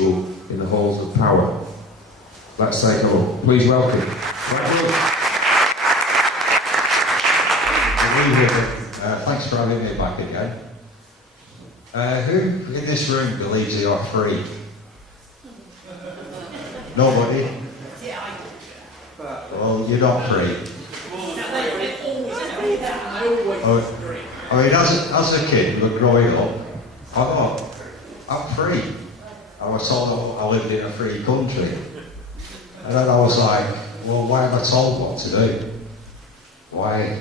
usual in the halls of power. Let's take all. Please welcome. Thanks for having me back again. Who in this room believes you are free? Nobody? Well, you're not free. I mean, as a kid, growing up, I thought, I'm free. I was told I lived in a free country. And then I was like, well, why am I told what to do? Why?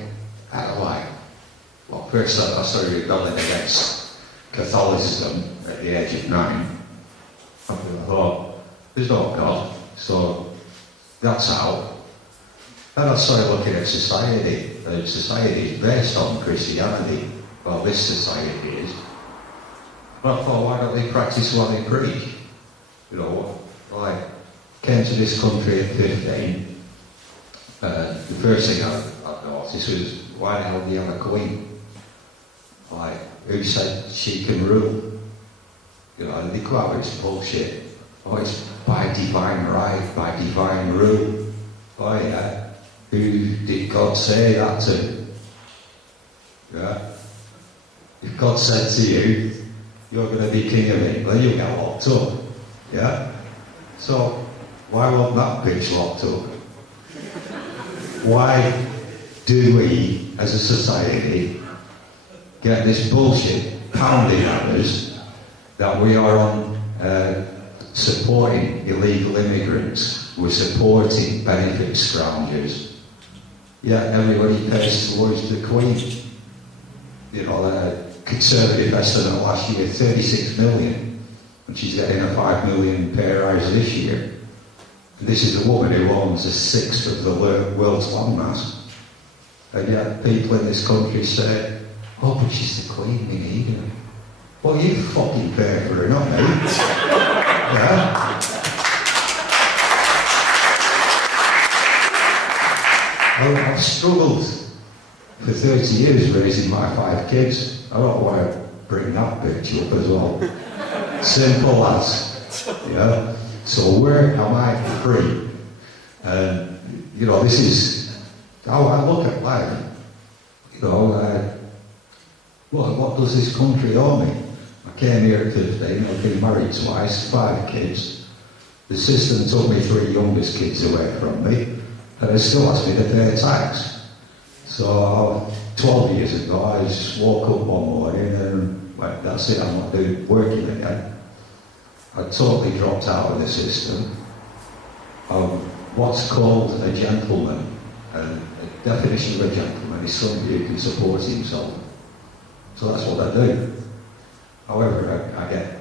Well, first I started rebelling against Catholicism at the age of 9. I thought, there's no God, so that's out. Then I started looking at society, and society is based on Christianity. Well, this society is. But I thought, why don't they practice what they preach? You know, I came to this country at 15, the first thing I noticed was, why the hell do you have a queen? Like, who said she can rule? You know, and they come out with this bullshit. Oh, it's by divine right, by divine rule. Oh yeah, who did God say that to? Yeah. If God said to you, you're going to be king of England, you'll get locked up. Yeah? So, why wasn't that bitch locked up? Why do we, as a society, get this bullshit pounded at us that we are on supporting illegal immigrants, we're supporting benefit scroungers, yet everybody pays towards the Queen. You know, the Conservative estimate last year, 36 million, and she's getting a 5 million pay rise this year. And this is a woman who owns a sixth of the world's landmass. And yet people in this country say, oh, but she's the Queen, we need her. Well, you fucking pay for her, not me. Yeah? I've struggled for 30 years raising my 5 kids. I don't want to bring that bitch up as well. Simple as. Yeah? So where am I free? You know, this is how I look at life. You know, what does this country owe me? I came here at 15, I've been married twice, 5 kids. The system took me 3 youngest kids away from me, and they still asked me to pay tax. So 12 years ago, I just woke up one morning and went, that's it, I'm not working again. I totally dropped out of the system. What's called a gentleman, and the definition of a gentleman is somebody who can support himself. So that's what I do. However, I get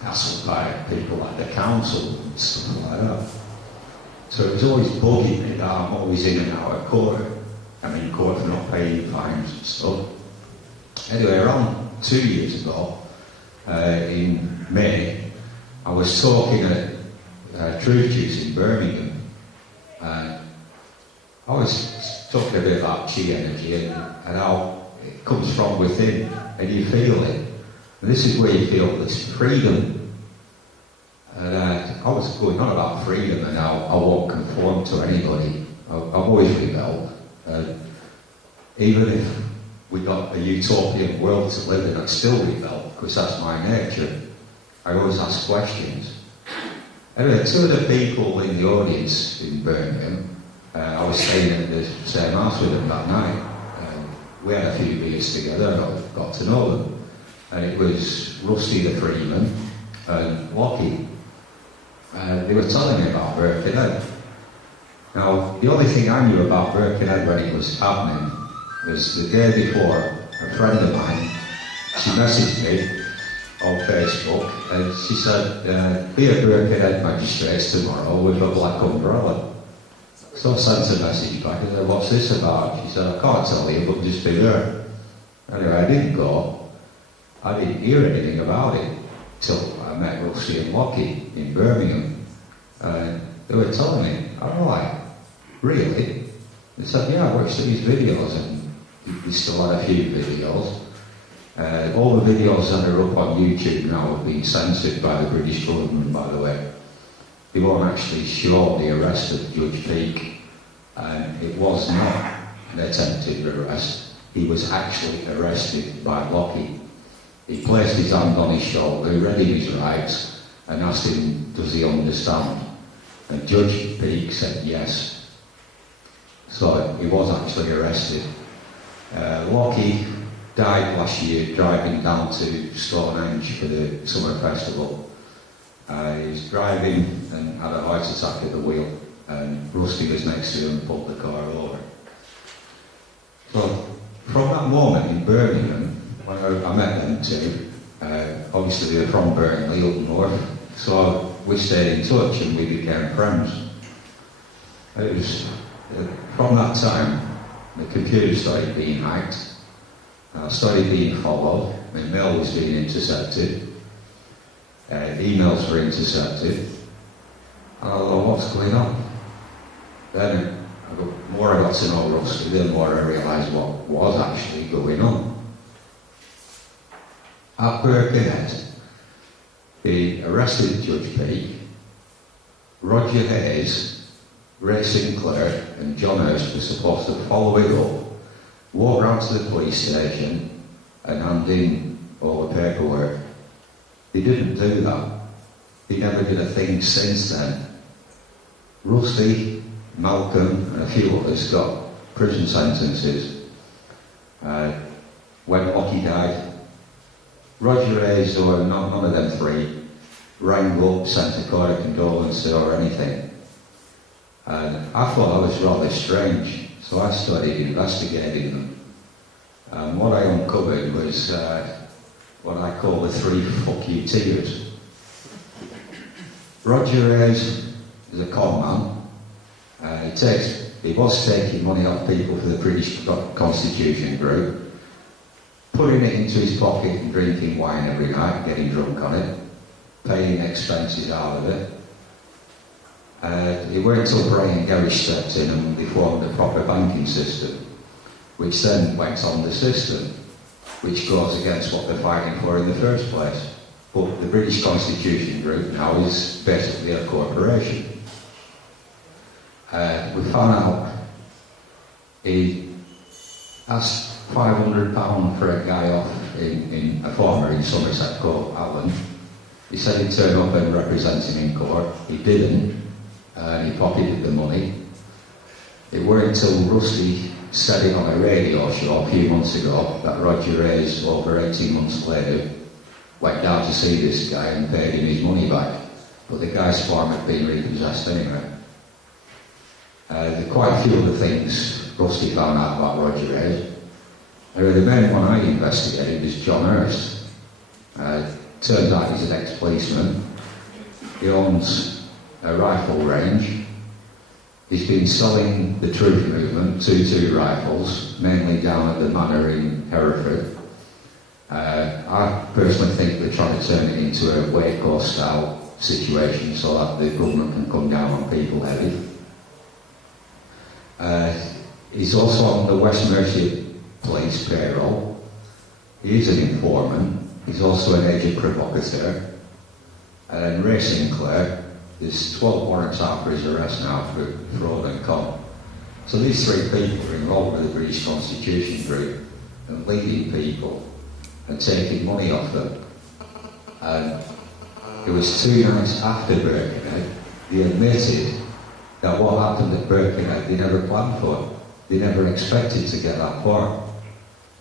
hassled by people like the council and stuff like that. So it's always bugging me that I'm always in and out of court. I'm in court for not paying fines and stuff. Anyway, around 2 years ago, in May, I was talking at Truth Juice in Birmingham. I was talking a bit about chi energy and how it comes from within, and you feel it. And this is where you feel this freedom. And I was going on about freedom and how I won't conform to anybody. I've always rebelled. Even if we got a utopian world to live in, I'd still rebel, because that's my nature. I always ask questions. Anyway, 2 of the people in the audience in Birmingham, I was staying at the same house with them that night. We had a few beers together and I got to know them. And it was Rusty the Freeman and Lockie. They were telling me about Birkenhead. Now, the only thing I knew about Birkenhead when it was happening was the day before, a friend of mine, she messaged me on Facebook and she said, be at Birkenhead Magistrates tomorrow with a black umbrella. So I sent a message back and said, what's this about? She said, I can't tell you, but just be there. Anyway, I didn't go. I didn't hear anything about it till I met Rusty and Lockie in Birmingham. And they were telling me, I'm like, really? They said, yeah, I watched these videos, and we still had a few videos. All the videos that are up on YouTube now have been censored by the British government, by the way. They won't actually show the arrest of Judge Peake, and it was not an attempted arrest. He was actually arrested by Lockie. He placed his hand on his shoulder, read him his rights, and asked him, does he understand? And Judge Peake said yes. So he was actually arrested. Lockie died last year driving down to Stonehenge for the summer festival. He was driving and had a heart attack at the wheel, and Rusty was next to him and pulled the car over. So from that moment in Birmingham, when I met them two, obviously they were from Burnley up north, so we stayed in touch and we became friends. It was from that time the computer started being hacked, I started being followed, my mail was being intercepted, emails were intercepted, and I thought, what's going on? Then the more I got to know Rusty, the more I realised what was actually going on. At Birkenhead, they arrested Judge Peake. Roger Hayes, Ray Sinclair and John Hurst were supposed to follow it up, walk round to the police station and hand in all the paperwork. They didn't do that. They never did a thing since then. Rusty, Malcolm and a few others got prison sentences. When Lockie died, Roger Hayes or none of them three rang up, sent a card of condolence or anything. And I thought that was rather strange, so I started investigating them. And what I uncovered was what I call the three fuck you tears. Roger Hayes is a con man. He was taking money off people for the British Constitution Group, putting it into his pocket and drinking wine every night, getting drunk on it, paying expenses out of it. It weren't until Bray and Gerrish stepped in and they formed a proper banking system, which then went on the system, which goes against what they're fighting for in the first place. But the British Constitution Group now is basically a corporation. We found out he asked £500 for a guy off in a farmer in Somerset called Alan. He said he'd turn up and represent him in court. He didn't, and he pocketed the money. It weren't until Rusty said it on a radio show a few months ago that Roger Hayes, over 18 months later, went down to see this guy and paid him his money back. But the guy's farm had been repossessed anyway. There are quite a few other things Rusty found out about Roger Hayes. The main one I investigated was John Hurst. Turns out he's an ex-policeman. He owns a rifle range. He's been selling the Truth Movement 22 rifles, mainly down at the Manor in Hereford. I personally think they're trying to turn it into a Waco-style situation so that the government can come down on people heavy. He's also on the West Mercia Police payroll. He is an informant. He's also an agent provocateur. And then Ray Sinclair, there's 12 warrants out for his arrest now for fraud and con. So these three people are involved with the British Constitution Group and leading people and taking money off them. And it was 2 nights after Birkenhead, they admitted that what happened at Birkenhead they never planned for. They never expected to get that far.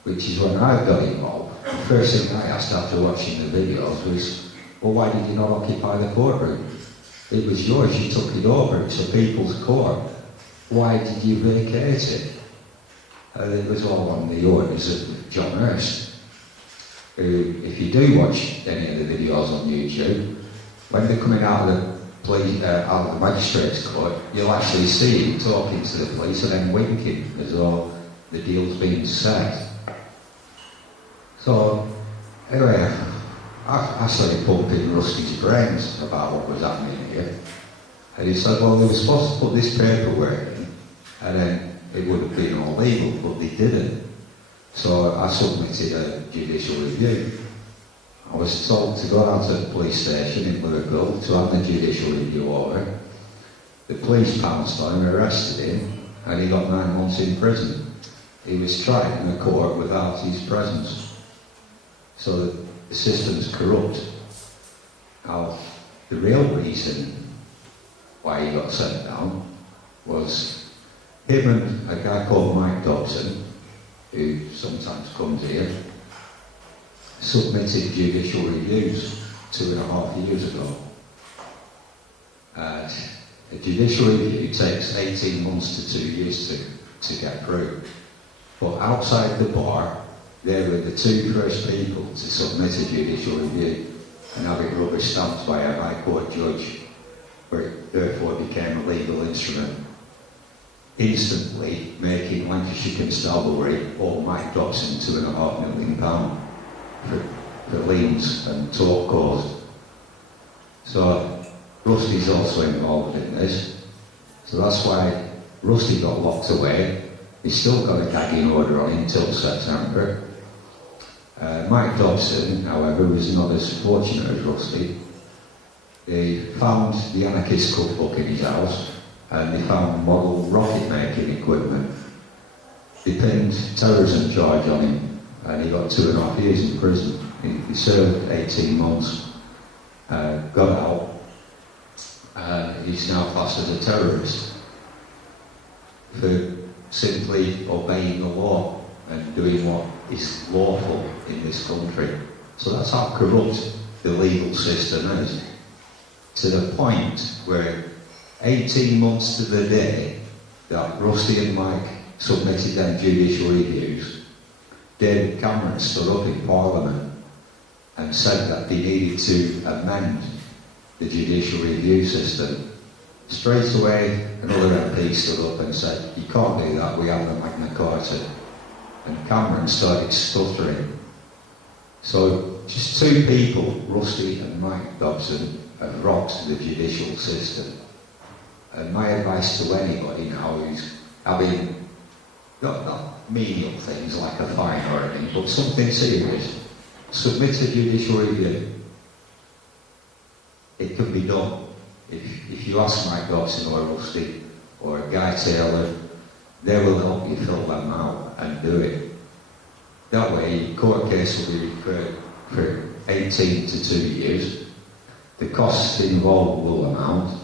Which is when I got involved. The first thing I asked after watching the videos was, well, why did you not occupy the courtroom? It was yours, you took it over, it's a people's court. Why did you vacate it? It was all on the orders of John Hurst, who, if you do watch any of the videos on YouTube, when they're coming out of the magistrate's court, you'll actually see him talking to the police and then winking as though the deal's been set. So, anyway, I started pumping Rusty's brains about what was happening here. And he said, well, they were supposed to put this paperwork in, and then it would have been all legal, but they didn't. So I submitted a judicial review. I was told to go down to the police station in Liverpool to have the judicial review over. The police pounced on him, arrested him, and he got 9 months in prison. He was tried in a court without his presence. So the system's corrupt. Now, the real reason why he got sent down was him and a guy called Mike Dobson, who sometimes comes here, submitted judicial reviews 2.5 years ago. A judicial review takes 18 months to 2 years to get through. But outside the bar, they were the 2 first people to submit a judicial review and have it rubber stamped by a High Court judge, where it therefore became a legal instrument, instantly making Lancashire Constabulary or Mike Dobson £2.5 million for liens and tort cause. So Rusty's also involved in this. So that's why Rusty got locked away. He's still got a gagging order on him until September. Mike Dobson, however, was not as fortunate as Rusty. They found the anarchist cookbook in his house, and they found model rocket making equipment. They pinned terrorism charge on him, and he got 2.5 years in prison. He served 18 months, got out, and he's now classed as a terrorist for simply obeying the law and doing what is lawful in this country. So that's how corrupt the legal system is, to the point where 18 months to the day that Rusty and Mike submitted their judicial reviews, David Cameron stood up in Parliament and said that they needed to amend the judicial review system. Straight away, another MP stood up and said, "You can't do that, we have the Magna Carta." And Cameron started stuttering. So just 2 people, Rusty and Mike Dobson, have rocked the judicial system. And my advice to anybody now who's having, not menial things like a fine or anything, but something serious, submit a judicial review. It can be done. If you ask Mike Dobson or Rusty or Guy Taylor, they will help you fill them out and do it. That way, your court case will be referred for 18 to 2 years. The costs involved will amount,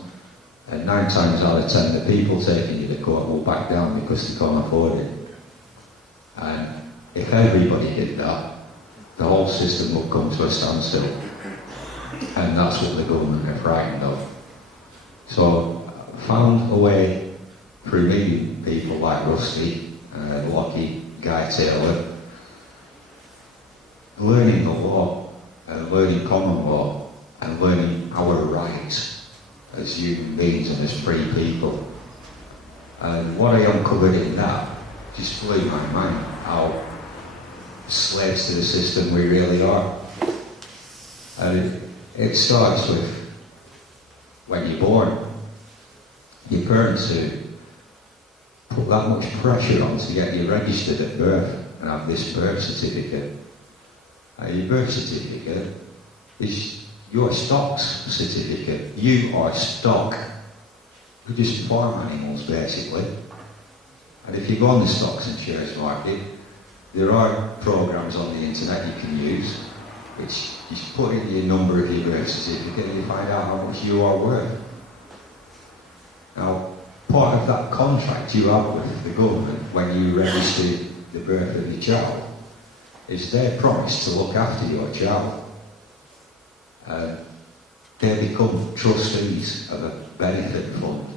and 9 times out of 10, the people taking you to court will back down because they can't afford it. And if everybody did that, the whole system would come to a standstill. And that's what the government are frightened of. So, found a way through meeting people like Rusty, Lockie, Guy Taylor, learning the law, learning common law, and learning our rights as human beings and as free people. And what I uncovered in that just blew my mind, how slaves to the system we really are. And it starts with when you're born. Your parents who put that much pressure on to get you registered at birth and have this birth certificate. Your birth certificate is your stocks certificate. You are stock. You're just farm animals, basically. And if you go on the stocks and shares market, there are programs on the internet you can use, which you put in your number of your birth certificate and you find out how much you are worth. Now, part of that contract you have with the government when you register the birth of your child is their promise to look after your child. They become trustees of a benefit fund.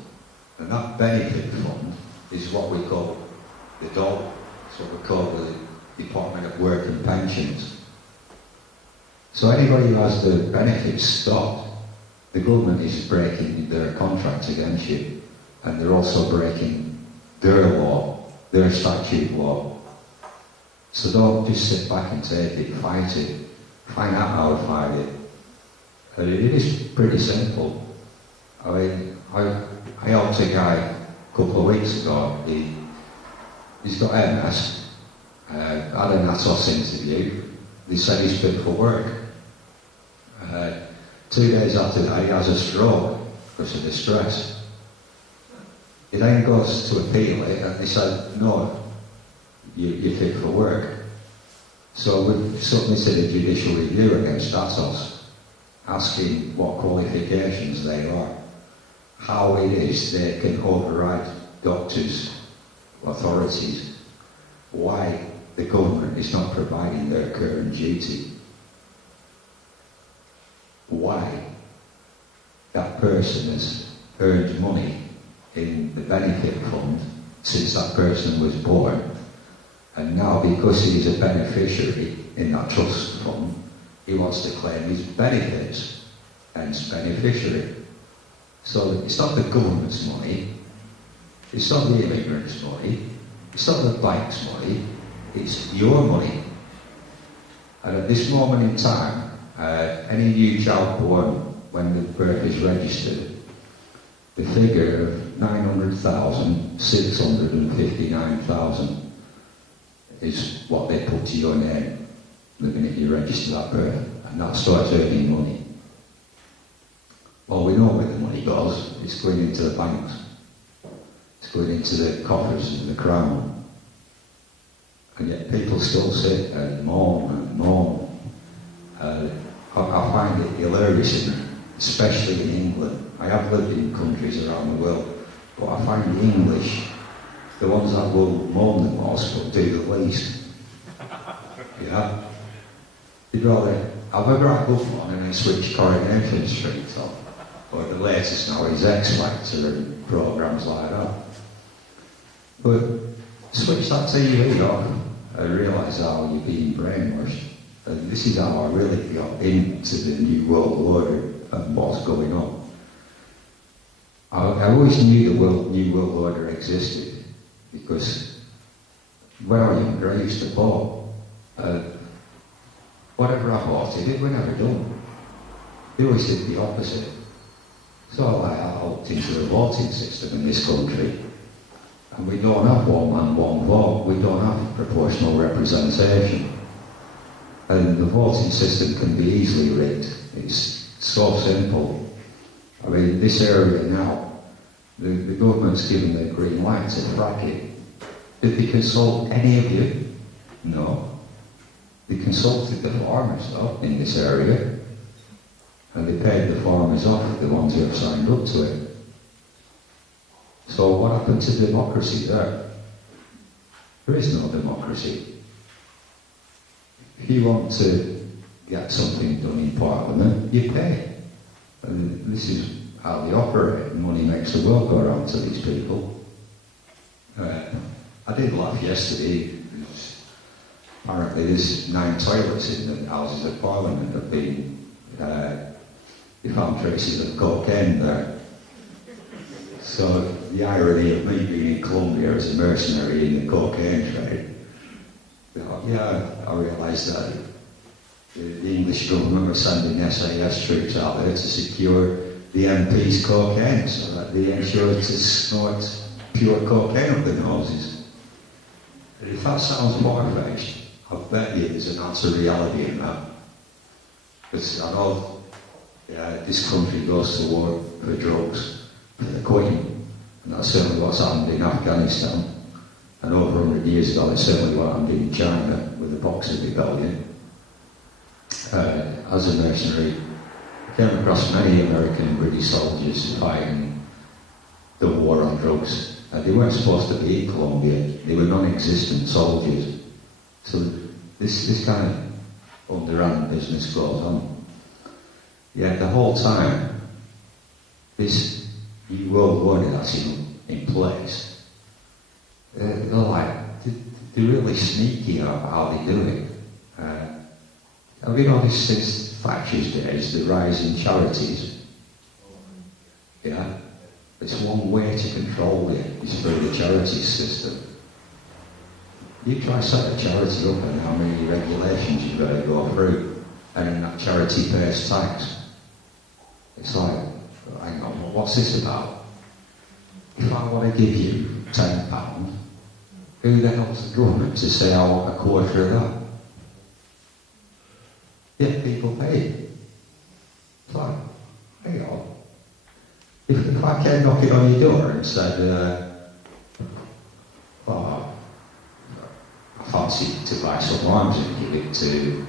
And that benefit fund is what we call the DOL, it's what we call the Department of Work and Pensions. So anybody who has the benefits stopped, the government is breaking their contract against you, and they're also breaking their law, their statute law. So don't just sit back and take it, fight it. Find out how to fight it. And it is pretty simple. I mean, I helped a guy a couple of weeks ago. He's got MS, Had an Atos interview. They said he's fit for work. 2 days after that, he has a stroke because of the stress. He then goes to appeal it, and they said, no, you're fit for work. So we've submitted a judicial review against Atos, asking what qualifications they are, how it is they can override doctors' authorities, why the government is not providing their current duty, why that person has earned money in the benefit fund since that person was born, and now because he's a beneficiary in that trust fund, he wants to claim his benefits, hence beneficiary. So it's not the government's money, it's not the immigrants' money, it's not the bank's money, it's your money. And at this moment in time, any new child born when the birth is registered, the figure of 900,000, 659,000 is what they put to your name the minute you register that birth, and that starts earning money. Well, we know where the money goes. It's going into the banks. It's going into the coffers of the crown. And yet people still sit and moan and moan. I find it hilarious, especially in England. I have lived in countries around the world, but I find the English, the ones that will moan the most, but do the least. Yeah? You'd rather have a right good one and then switch Coronation Street on. Or the latest now is X Factor and programmes like that. But switch that TV off and realise how you're being brainwashed. And this is how I really got into the New World Order and what's going on. I always knew the New World Order existed because when I was younger I used to bought. Whatever I bought, they were never done. They always did the opposite. So I opted into the voting system in this country. And we don't have one man, one vote. We don't have proportional representation. And the voting system can be easily rigged. It's so simple. I mean, this area now, the government's given the green light to frack it. Did they consult any of you? No. They consulted the farmers, though, in this area. And they paid the farmers off, the ones who have signed up to it. So what happened to democracy there? There is no democracy. If you want to get something done in Parliament, you pay. And this is how they operate. Money makes the world go around to these people. I did laugh yesterday. Apparently there's 9 toilets in the Houses of Parliament that have been, they found traces of cocaine there. So the irony of me being in Colombia as a mercenary in the cocaine trade, yeah, I realised that the English government was sending SAS troops out there to secure the MP's cocaine so that they ensured to snort pure cocaine up their noses. And if that sounds far-fetched, I bet you there's an ounce of reality in that. Because I know this country goes to war for drugs, for the Queen, and that's certainly what's happened in Afghanistan. And over 100 years ago, it's certainly what happened in China with the Boxer Rebellion. As a mercenary, I came across many American and British soldiers fighting the war on drugs. They weren't supposed to be in Colombia, they were non-existent soldiers. So this kind of underhand business goes on. Yeah, the whole time, this New World Order that's in place, they're really sneaky about how they do it. Have you noticed since Thatcher's days, the rise in charities? Yeah, it's one way to control it, is through the charities system. You try to set a charity up and how many regulations you've got to go through, and then that charity pays tax. It's like, hang on, what's this about? If I want to give you £10, Who the hell's the government to say I want a quarter of that? Yet people pay it. It's like, hang on. If I came knocking on your door and said, oh, I fancy to buy some arms and give it to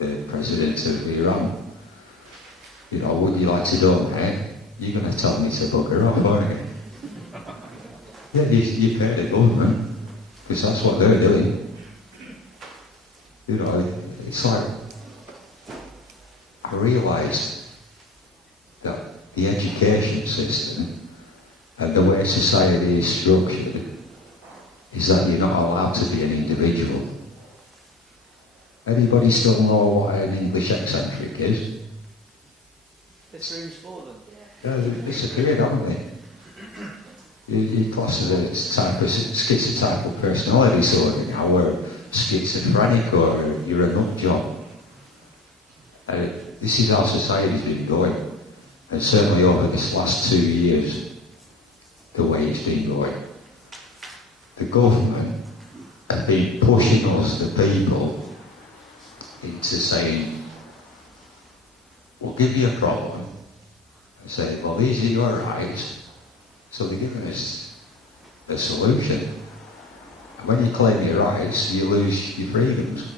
the president of Iran, you know, would you like to donate? You're going to tell me to bugger off, aren't you? Yeah, you pay the government, because that's what they're doing. You know, it's like, I realised that the education system and the way society is structured is that you're not allowed to be an individual. Anybody still know what an English eccentric is? This room's for them. Yeah, they've disappeared, haven't they? You class as a type of schizotypal personality disorder now, or schizophrenic, or you're a nut job. And this is how society's been going. And certainly over this last 2 years, the way it's been going. The government have been pushing us, the people, into saying, we'll give you a problem, and say, well, these are your rights. So they're giving us a solution. And when you claim your rights, you lose your freedoms.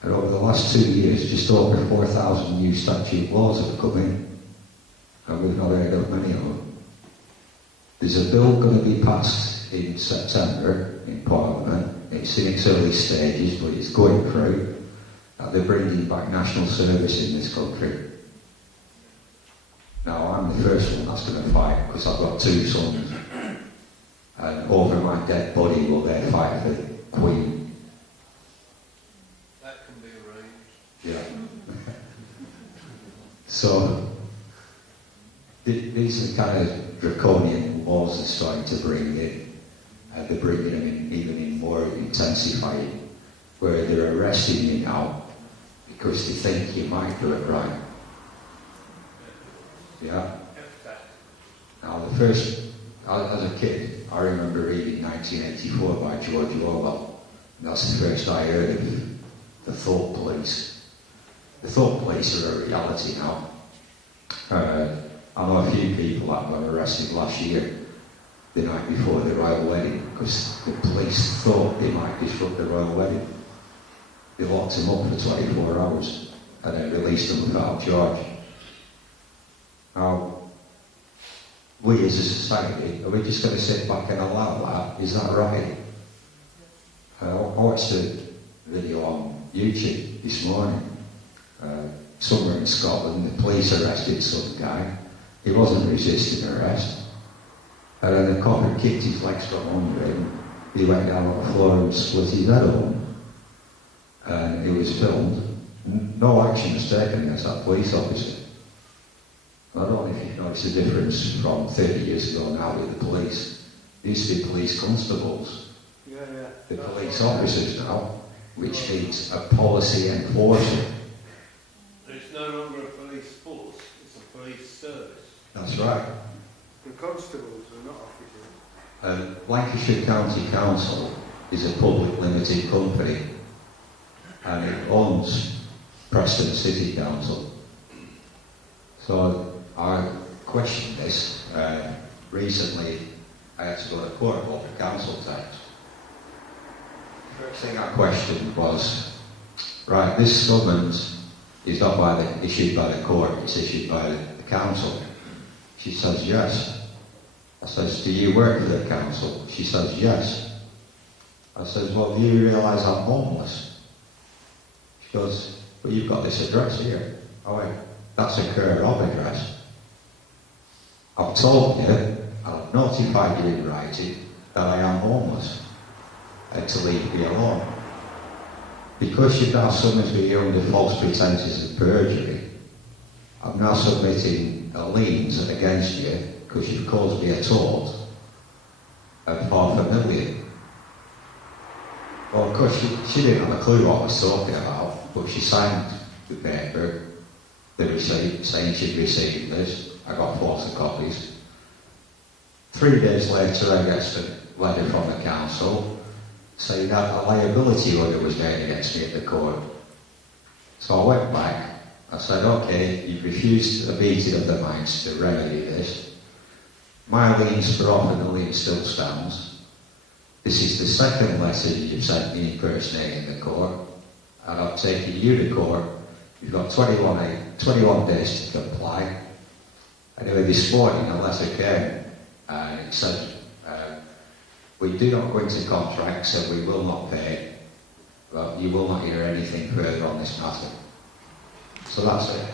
And over the last 2 years, just over 4,000 new statute laws have come in. And we've not heard of many of them. There's a bill going to be passed in September in Parliament. It's in its early stages, but it's going through. That they're bringing back national service in this country. Now, I'm the first one that's going to fight, because I've got 2 sons. And over my dead body will they fight for the Queen. That can be arranged. Yeah. So, these are the kind of draconian laws they're starting to bring in. And they're bringing them in, even in more intensifying, where they're arresting you now because they think you might do a crime. Yeah. Now, the first, as a kid, I remember reading 1984 by George Orwell. And that's the first I heard of the thought police. The thought police are a reality now. I know a few people that got arrested last year, the night before the royal wedding, because the police thought they might disrupt the royal wedding. They locked him up for 24 hours and then released him without charge. Now, we as a society, are we just going to sit back and allow that? Is that right? I watched a video on YouTube this morning. Somewhere in Scotland, the police arrested some guy. He wasn't resisting arrest. And then the cop had kicked his legs from under him. He went down on the floor and split his head open. And it was filmed. No action was taken against that police officer. I don't know if you've noticed the difference from 30 years ago now with the police. There used to be police constables. Yeah. The police officers now, which means a policy enforcer. It's no longer a police force, it's a police service. That's right. The constables are not officers. Lancashire County Council is a public limited company and it owns Preston City Council. So I questioned this. Recently I had to go to court over council tax. First thing I questioned was, right, this summons is not issued by the court, it's issued by the council. She says yes. I says, do you work for the council? She says yes. I says, well, do you realise I'm homeless? She goes, well, you've got this address here. Oh wait, that's a Kerr Rob address. I've told you, and I've notified you in writing, that I am homeless, and to leave me alone. Because you've now summoned me under false pretences of perjury, I'm now submitting a liens against you because you've caused me a tort of £500,000. Well, of course, she didn't have a clue what I was talking about, but she signed the paper, the receipt, saying she'd received this. I got photocopies. 3 days later, I get letter from the council saying that a liability order was made against me at the court. So I went back. I said, okay, you've refused a meeting of the minds to remedy this. My liens for off and the lien still stands. This is the second letter you've sent me impersonating the court, and I've taken you to court. You've got 21 days to comply. Anyway, this morning a letter came, and it said, we do not go into contracts and we will not pay, but you will not hear anything further on this matter. So that's it.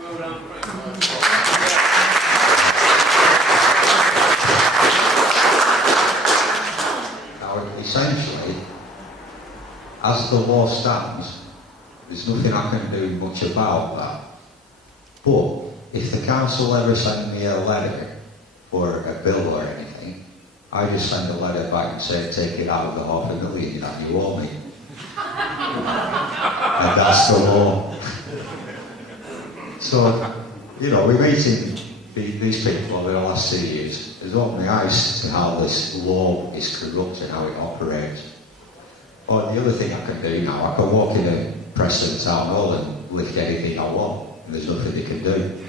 Well done, Now, essentially, as the law stands, there's nothing I can do much about that. But if the council ever send me a letter or a bill or anything, I just send a letter back and say, take it out of the $500,000 that you owe me. And that's the law. So, you know, we're meeting these people over the last 2 years. It's opened my eyes to how this law is corrupt and how it operates. Or the other thing I can do now, I can walk in and press the town hall and lift anything I want, and there's nothing they can do.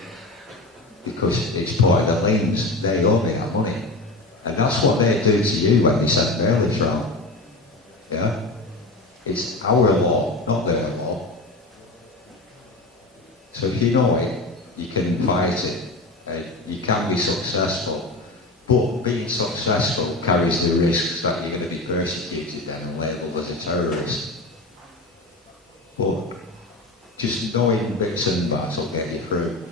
Because it's part of the liens, they owe me that money. And that's what they do to you when they send bailiffs round. Yeah? It's our law, not their law. So if you know it, you can fight it. You can be successful. But being successful carries the risks that you're going to be persecuted then and labelled as a terrorist. But just knowing bits and bats will get you through.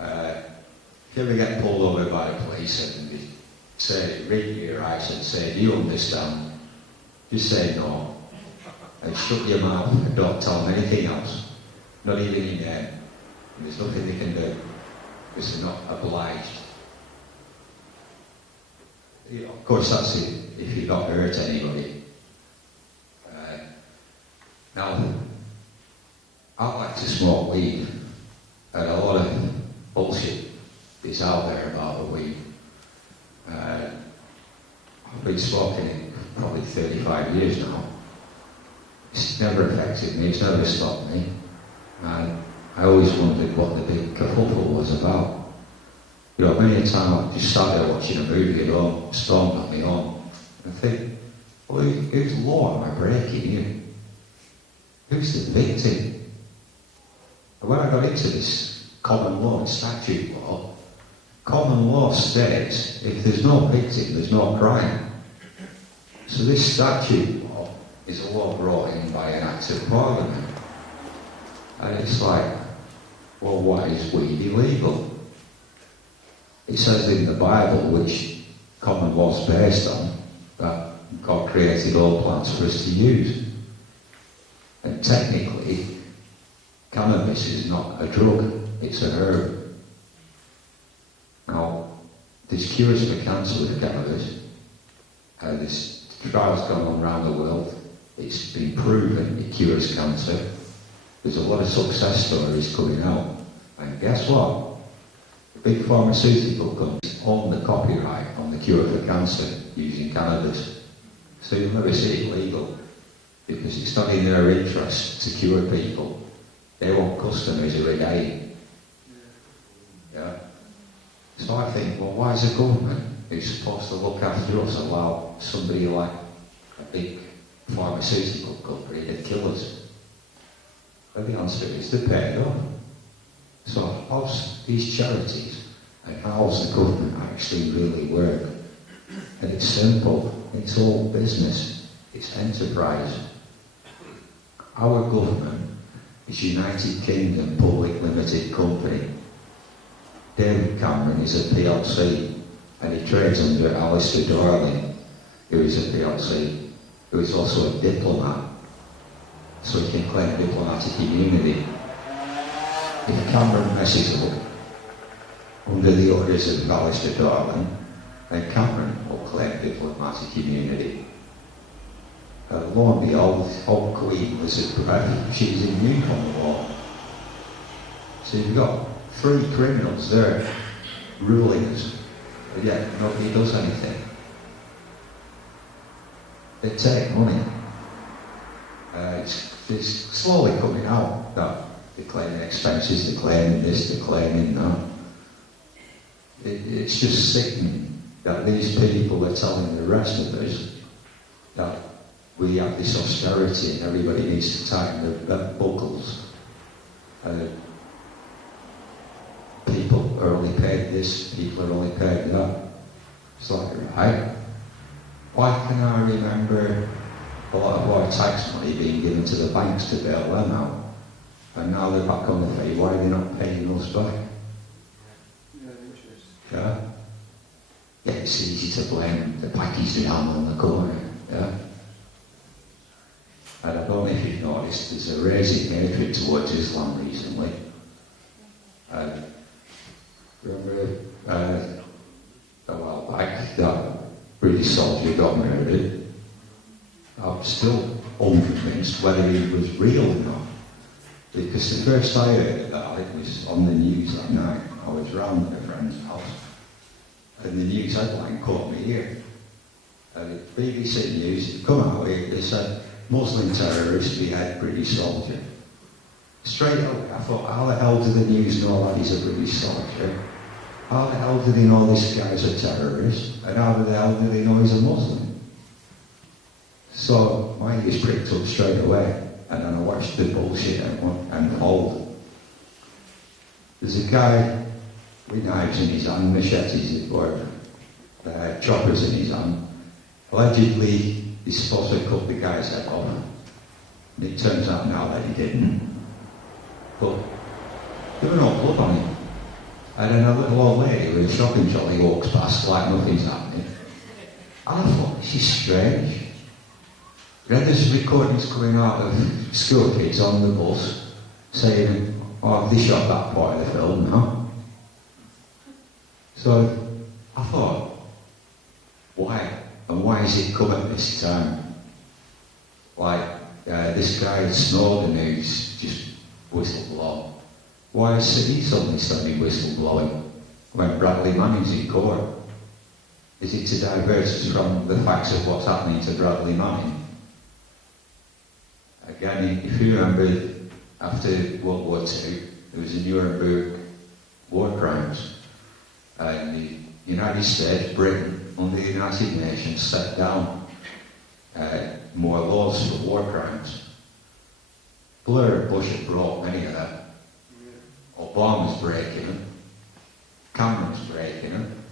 If you ever get pulled over by the police and they say, read your rights and say, do you understand? Just say no. And shut your mouth and don't tell them anything else. Not even your name. And there's nothing they can do. Because they're not obliged. You know, of course, that's it, if you've not hurt anybody. Now, I like to smoke weed. And a lot of bullshit is out there about the weed. I've been smoking it probably 35 years now. It's never affected me, it's never stopped me. And I always wondered what the big kerfuffle was about. You know, many a time I just sat there watching a movie at home, stormed at me home, and I think, well, whose law am I breaking here? Who's the victim? And when I got into this common law and statute law, common law states if there's no victim, there's no crime. So this statute law is a law brought in by an Act of Parliament. And it's like, well, why is weed illegal? It says in the Bible, which common law's based on, that God created all plants for us to use. And technically, cannabis is not a drug, it's a herb. Now, there's cures for cancer with cannabis. There's trials going on around the world. It's been proven it cures cancer. There's a lot of success stories coming out. And guess what? The big pharmaceutical companies own the copyright on the cure for cancer using cannabis. So you'll never see it legal because it's not in their interest to cure people. They want customers every day. Yeah. So I think, well, why is the government who's supposed to look after us allow somebody like a big pharmaceutical company to kill us? Well, the answer is they're paid off. So how's these charities and how's the government actually really work? And it's simple. It's all business. It's enterprise. Our government is United Kingdom Public Limited Company. David Cameron is a PLC and he trades under Alistair Darling, who is a PLC, who is also a diplomat. So he can claim diplomatic immunity. If Cameron messes up under the orders of Alistair Darling, then Cameron will claim diplomatic immunity. Lo and behold, old Queen Elizabeth, she's immune from the law. So you've got 3 criminals there ruling us, but yet nobody does anything. they take money. It's slowly coming out that they're claiming expenses, they're claiming this, they're claiming that. It's just sickening that these people are telling the rest of us that we have this austerity and everybody needs to tighten their buckles. People are only paid this, people are only paid that. It's like, right? Why can I remember a lot of our tax money being given to the banks to bail them out? And now they're back on the fee, why are they not paying us back? Yeah? Yeah, it's easy to blame the package down on the corner. Yeah? And I don't know if you've noticed, there's a raising hatred towards Islam recently. Remember a while back that British soldier got murdered? I'm still unconvinced whether he was real or not. Because the first I heard about it was on the news that night. I was round at a friend's house. And the news headline caught me here. The BBC News had come out here, they said, Muslim terrorist behead British soldier. Straight away, I thought, how the hell do the news know that he's a British soldier? How the hell do they know this guy's a terrorist? And how the hell do they know he's a Muslim? So my ears pricked up straight away, and then I watched the bullshit unfold. There's a guy with knives in his hand, machetes or choppers in his hand. Allegedly, he's supposed to cut the guy's head off. And it turns out now that he didn't. But there was no blood on him. And then a little old lady with a shopping trolley walks past like nothing's happening. And I thought, this is strange. Then there's recordings coming out of school kids on the bus saying, oh, they shot that part of the film now. So I thought, why? And why is it come at this time? Like this guy Snowden who's just whistleblown. Why is he suddenly studying whistleblowing when Bradley Manning's in court? Is it to divert us from the facts of what's happening to Bradley Manning? Again, if you remember, after World War II, there was a Nuremberg war crimes. And the United States, Britain, under the United Nations, set down more laws for war crimes. Blair and Bush have brought many of them. Obama's breaking them. Cameron's breaking them.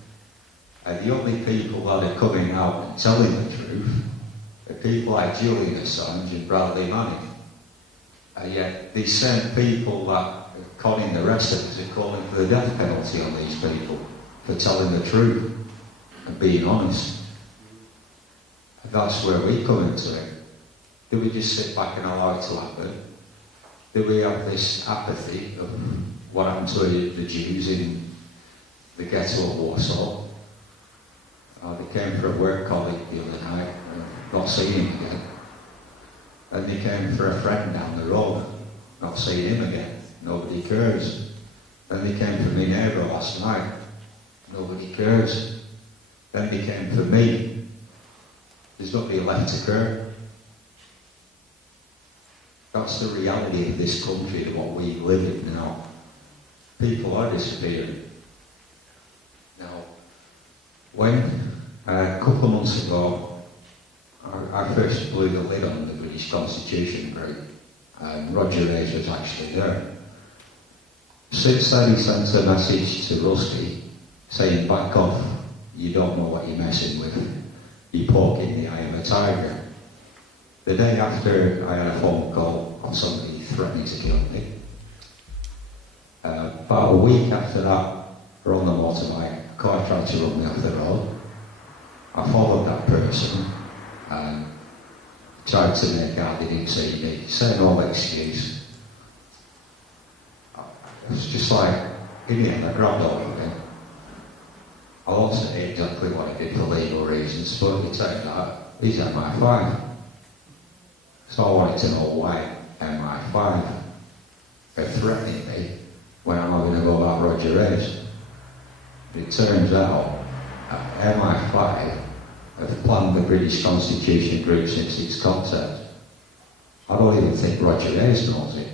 And the only people that are coming out and telling the truth are people like Julian Assange and Bradley Manning. And yet these same people that are conning the rest of us are calling for the death penalty on these people for telling the truth and being honest. And that's where we come into it. Do we just sit back and allow it to happen? Do we have this apathy of what happened to the Jews in the ghetto of Warsaw? They came for a work colleague the other night, not seeing him again. And they came for a friend down the road, not seeing him again. Nobody cares. Then they came for my neighbour last night. Nobody cares. Then they came for me. There's nobody left to care. That's the reality of this country, of what we live in now. People are disappearing. Now, when a couple of months ago, I first blew the lid on the British Constitution group, and Roger Hayes was actually there. Since then, he sent a message to Rusty saying, back off, you don't know what you're messing with. You're poking the eye of a tiger. The day after, I had a phone call on somebody threatening to kill me. About a week after that, we're on the motorbike, a car tried to run me off the road. I followed that person and tried to make out they didn't see me. Same old excuse. It was just like, in the end, I grabbed hold of him. I won't say exactly what I did for legal reasons, but it turned out he's MI5. So I wanted to know why MI5 are threatening me when I'm having a go about Roger Hayes. It turns out MI5 are have planned the British Constitution group since its concept. I don't even think Roger Hayes knows it.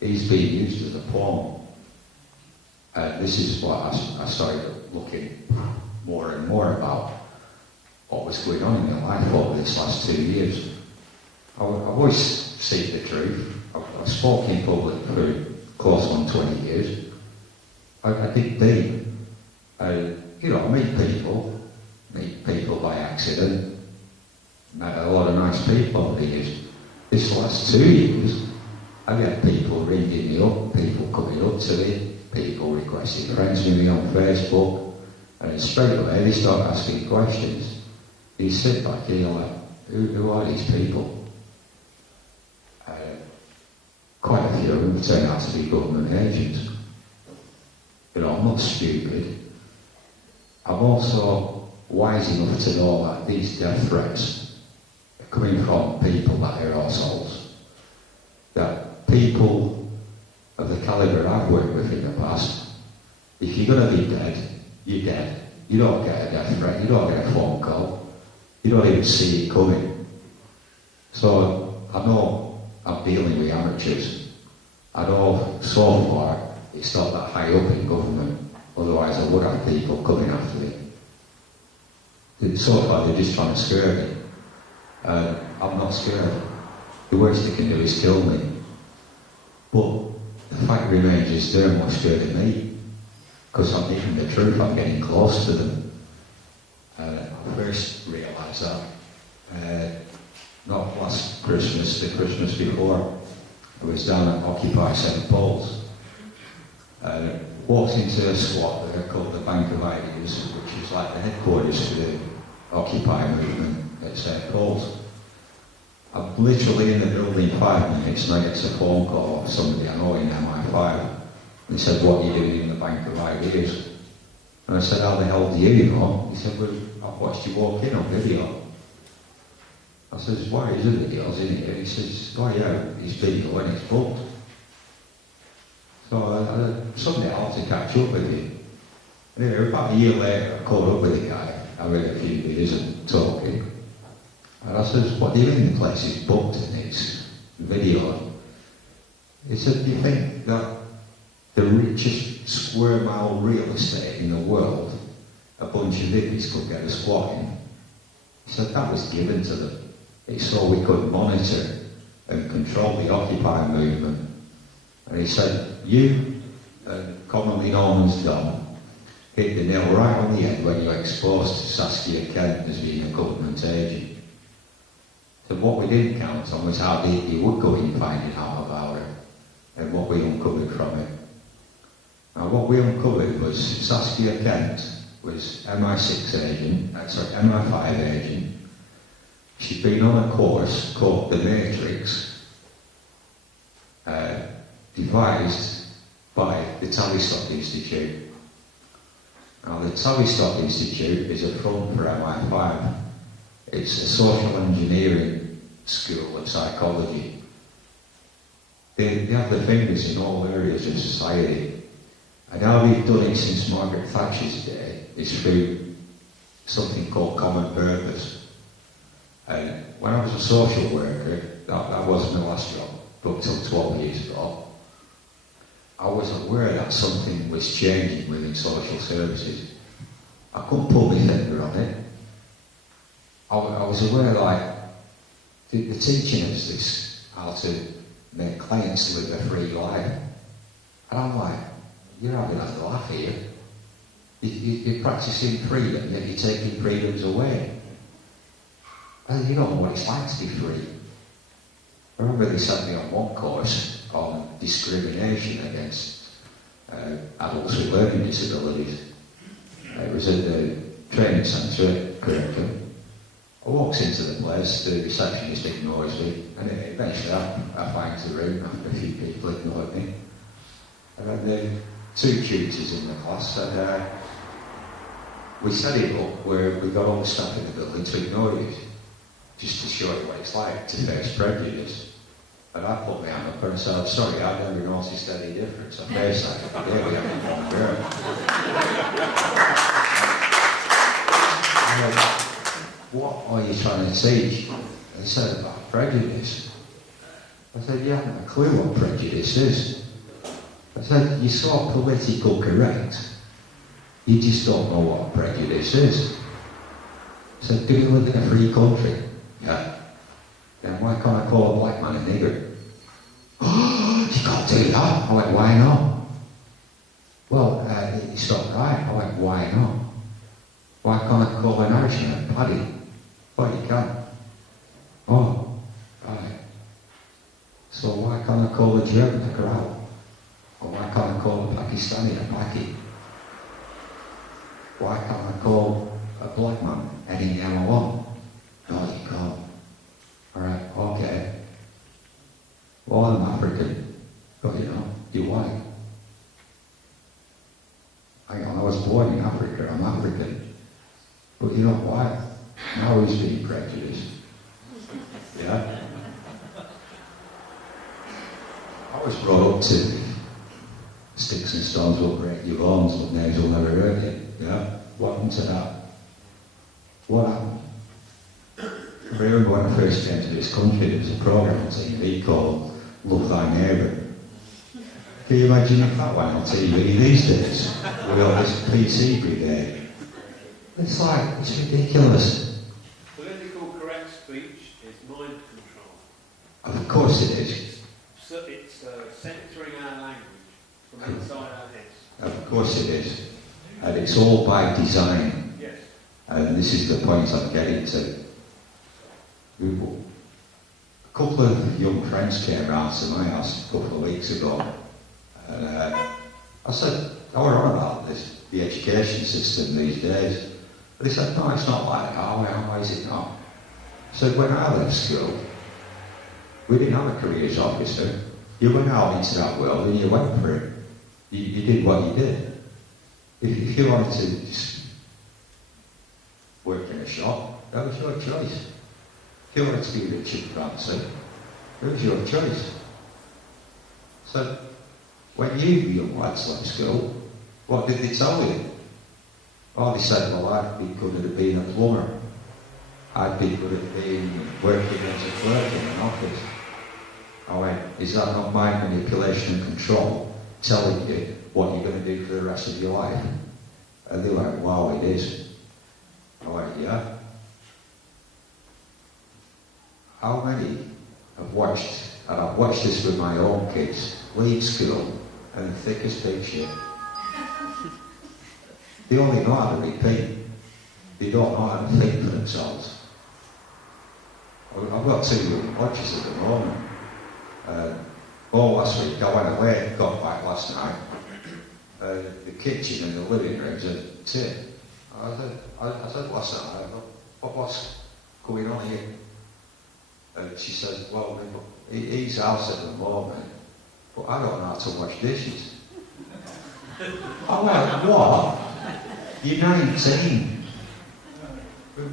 He's being used as a pawn. And this is what I started looking more and more about what was going on in my life over this last 2 years. I've always seen the truth. I've spoken in public for close on 20 years. I dig deep. I meet people by accident. Met a lot of nice people over the years. This last 2 years, I've had people ringing me up, people coming up to me, people requesting friends with me on Facebook, and straight away they start asking questions. You sit back and you're like, who are these people? Quite a few of them turn out to be government agents. I'm not stupid. I'm also wise enough to know that these death threats are coming from people that are assholes. That people of the calibre I've worked with in the past, if you're going to be dead, you're dead. You don't get a death threat, you don't get a phone call, you don't even see it coming. So I know I'm dealing with amateurs. I know so far it's not that high up in government, otherwise I would have people coming after me. So far they're just trying to scare me. I'm not scared. The worst they can do is kill me. But the fact remains is they're more scared of me, because I'm getting the truth, I'm getting close to them. I first realised that not last Christmas, the Christmas before. I was down at Occupy St Paul's. Walked into a SWAT that are called the Bank of Ideas, which is like the headquarters for the Occupy movement at St Paul's. I'm literally in the building 5 minutes and I get a phone call of somebody I know in MI5. They said, what are you doing in the Bank of Ideas? And I said, how the hell do you know? He said, well, I've watched you walk in on video. I says, why is there videos in here? He says, oh yeah, it's video and it's booked. So someday I'll have to catch up with you. Anyway, about a year later, I caught up with the guy. I read a few videos and talking. And I says, what do you mean the place is booked and it's video? He said, do you think that the richest square mile real estate in the world, a bunch of hippies could get a squat in? He said, that was given to them. It's so we could monitor and control the Occupy movement. And he said, you, commonly known as Dom, hit the nail right on the head when you exposed Saskia Kent as being a government agent. So what we didn't count on was how deep you would go in finding out about her and what we uncovered from it. Now what we uncovered was Saskia Kent was MI5 agent. She'd been on a course called The Matrix, devised by the Tavistock Institute. Now the Tavistock Institute is a front for MI5. It's a social engineering school of psychology. They have their fingers in all areas of society. And how they've done it since Margaret Thatcher's day is through something called common purpose. And when I was a social worker, that wasn't my last job, but until 12 years ago, I was aware that something was changing within social services. I couldn't put my finger on it. I was aware, like, they're teaching us this, how to make clients live a free life. And I'm like, you're having a laugh here. You're practicing freedom, yet you're taking freedoms away. And you don't know what it's like to be free. I remember they sent me on one course on discrimination against adults with learning disabilities. It was at the training centre at Kirkham. I walks into the place, the receptionist ignores me, and eventually I find the room after a few people ignored me. And then the 2 tutors in the class said, we set it up where we got all the staff in the building to ignore you, just to show you what it's like to face prejudice. And I put my hand up and said, sorry, I've never noticed any difference. I face that every day, we have a common girl. what are you trying to teach? They said, about prejudice. I said, you haven't a clue what prejudice is. I said, you're so political correct, you just don't know what prejudice is. I said, do you live in a free country? Yeah. Then why can't I call a black man a nigger? Oh, you can't do that. I went, why not? Well, it's not right. I went, why not? Why can't I call an Irishman a paddy? Oh, you can. Oh, right. So why can't I call a German a growl? Or why can't I call a Pakistani a Paki? Why can't I call a black man anything I want? No, you can't. Alright, okay. Well, I'm African. But you know, you're white. Hang on, I was born in Africa, I'm African. But you're not white. Now he's being prejudiced. Yeah? I was brought up to sticks and stones will break your bones, but names will never hurt you. Yeah? What happened to that? What happened? I remember when I first came to this country, there was a programme on TV called Love Thy Neighbour. Can you imagine if that went on TV these days? With all this PC brigade. It's like, it's ridiculous. Political correct speech is mind control. Of course it is. It's censoring our language from inside our heads. Of course it is. And it's all by design. Yes. And this is the point I'm getting to. A couple of young friends came round to my house a couple of weeks ago. And I said, I was on about this, the education system these days. But they said, no, it's not like that. Why is it not? I said, when I left school, we didn't have a careers officer. You went out into that world and you went for it. You did what you did. If you wanted to just work in a shop, that was your choice. If you wanted to be Richard Branson, it was your choice. So, when you young lads left school, what did they tell you? Oh, they said, well, I'd be good at being a plumber. I'd be good at being working as a clerk in an office. I went, is that not mind manipulation and control, telling you what you're going to do for the rest of your life? And they went, wow, it is. I went, yeah. How many have watched, and I've watched this with my own kids, leave school and thick as pig shit. They only know how to repeat. They don't know how to think for themselves. I've got two young watches at the moment. Last week I went away, got back last night. The kitchen and the living room's a tip. I said last night, what's going on here? And she says, well, he's out at the moment, but I don't know how to wash dishes. I went, what? You're 19.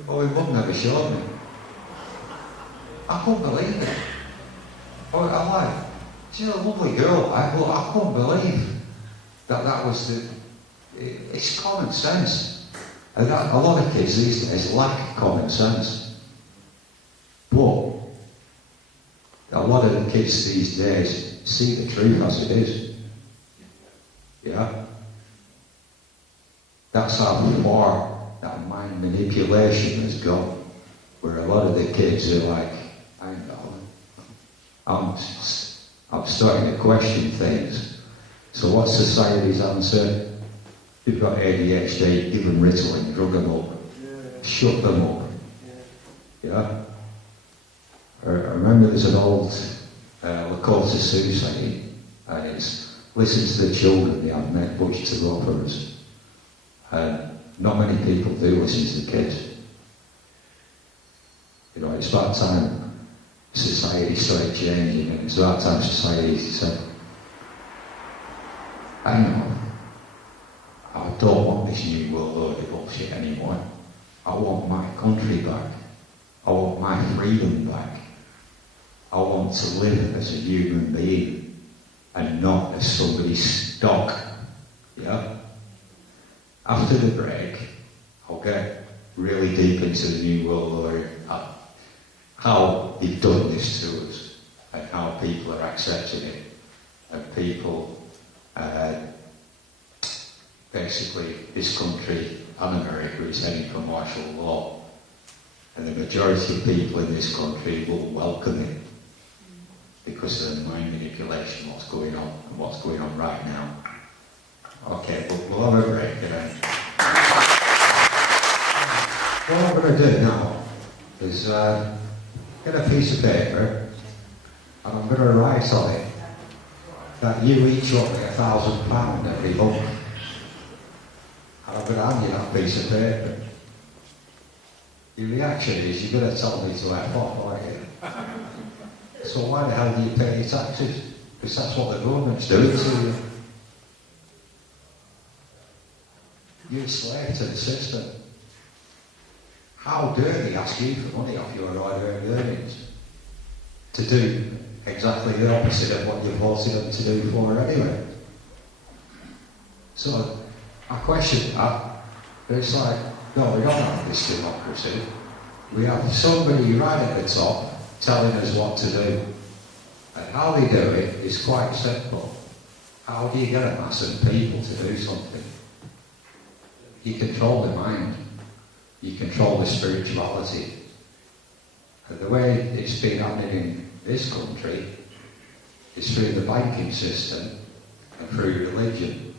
Oh, he wouldn't never showed me. I couldn't believe it. I'm like, she's a lovely girl, but I couldn't believe that was it's common sense. And a lot of kids these days lack common sense. But a lot of the kids these days see the truth as it is. Yeah? That's how far that mind manipulation has gone. Where a lot of the kids are like, I know, I'm starting to question things. So what's society's answer? You've got ADHD, give them Ritalin, drug them up, shut them up. Yeah? I remember there's an old Lakota Sioux saying, and it's, listen to the children, they have met butch to ropers. And not many people do listen to the kids. You know, it's about time society started changing, and it's about time society said, I know, I don't want this new world order bullshit anymore. I want my country back. I want my freedom back. I want to live as a human being and not as somebody's stock. Yeah? After the break, I'll get really deep into the New World Order, how they've done this to us and how people are accepting it, and people, basically this country and America is heading for martial law, and the majority of people in this country will welcome it because of the mind manipulation, what's going on and what's going on right now. Okay, we'll have a break and then what I'm going to do now is get a piece of paper and I'm going to write on it that you each owe me £1,000 every month. And I'm going to hand you that piece of paper. Your reaction is you're going to tell me to F off, aren't you? So why the hell do you pay your taxes? Because that's what the government's doing to you. You're a slave to the system. How dare they ask you for money off your hard-earned earnings to do exactly the opposite of what you voted them to do for anyway? So I question that, but it's like, no, we don't have this democracy. We have somebody right at the top telling us what to do. And how they do it is quite simple. How do you get a mass of people to do something? You control the mind. You control the spirituality. And the way it's been happening in this country is through the banking system and through religion.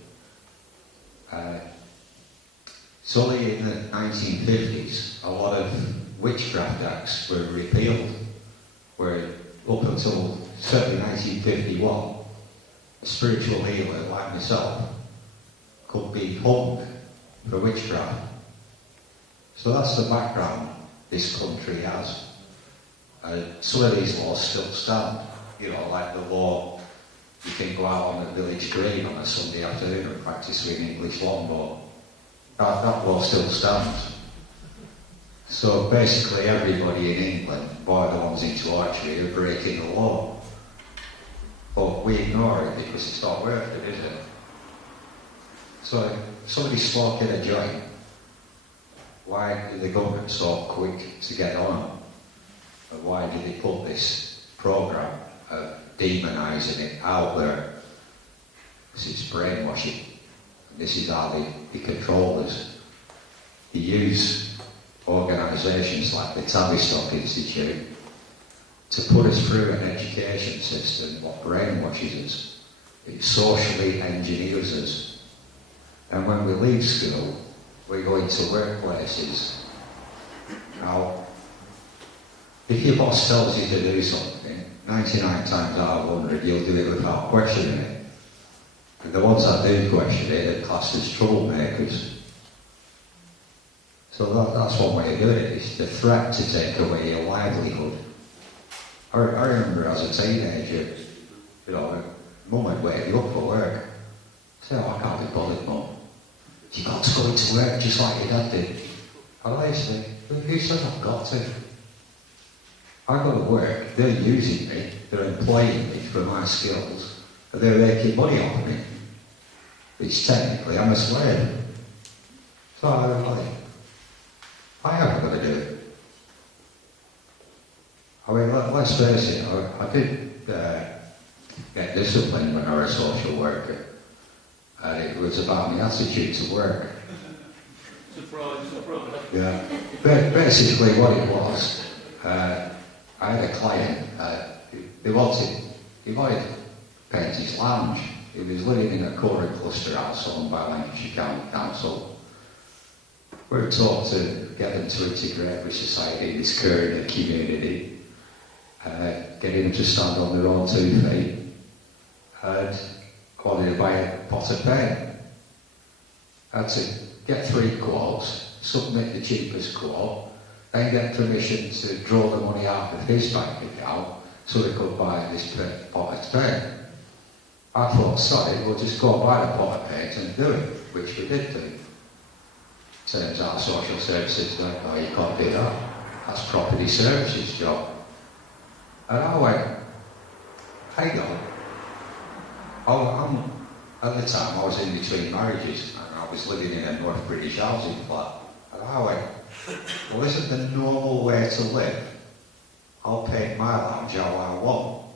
It's only in the 1950s a lot of witchcraft acts were repealed, where up until certainly 1951, a spiritual healer like myself could be hung for witchcraft. So that's the background this country has. Some of these laws still stand, you know, like the law you can go out on a village green on a Sunday afternoon and practice with an English longbow. That law still stands. So basically everybody in England, bar the ones into archery, are breaking the law. But we ignore it because it's not worth it, is it? So if somebody's smoking a joint, why is the government so quick to get on? And why did they put this programme of demonising it out there? Because it's brainwashing. And this is how they control us. They use organisations like the Tavistock Institute to put us through an education system what brainwashes us. It socially engineers us. And when we leave school, we go into workplaces. Now, if your boss tells you to do something, 99 times out of 100 you'll do it without questioning it. And the ones that do question it are classed as troublemakers. So that's one way of doing it. It's the threat to take away your livelihood. I remember as a teenager, you know, Mum would wake you up for work. I said, oh, I can't be bothered, Mum. You've got to go into work just like your dad did. And I say, who said I've got to? I go to work, they're using me, they're employing me for my skills, and they're making money off me. It's technically, I'm a slave. So I haven't got to do it. I mean, let's face it, I did get disciplined when I was a social worker. And it was about my attitude to work. Surprise, surprise. Yeah. Basically what it was, I had a client, he wanted to paint his lounge. He was living in a current cluster house owned by Lancashire County Council. We were taught to get them to integrate with society, this current community, getting them to stand on their own 2 feet, and wanted to buy a pot of paint. I had to get 3 quotes, submit the cheapest quote, then get permission to draw the money out of his bank account so they could buy this pot of paint. I thought, sorry, we'll just go and buy the pot of paint and do it, which we did do. Turns out social services don't know you can't do that. That's property services job. And I went, hang on. At the time I was in between marriages and I was living in a North British housing flat. And I went, well, isn't the normal way to live? I'll paint my lounge how I want.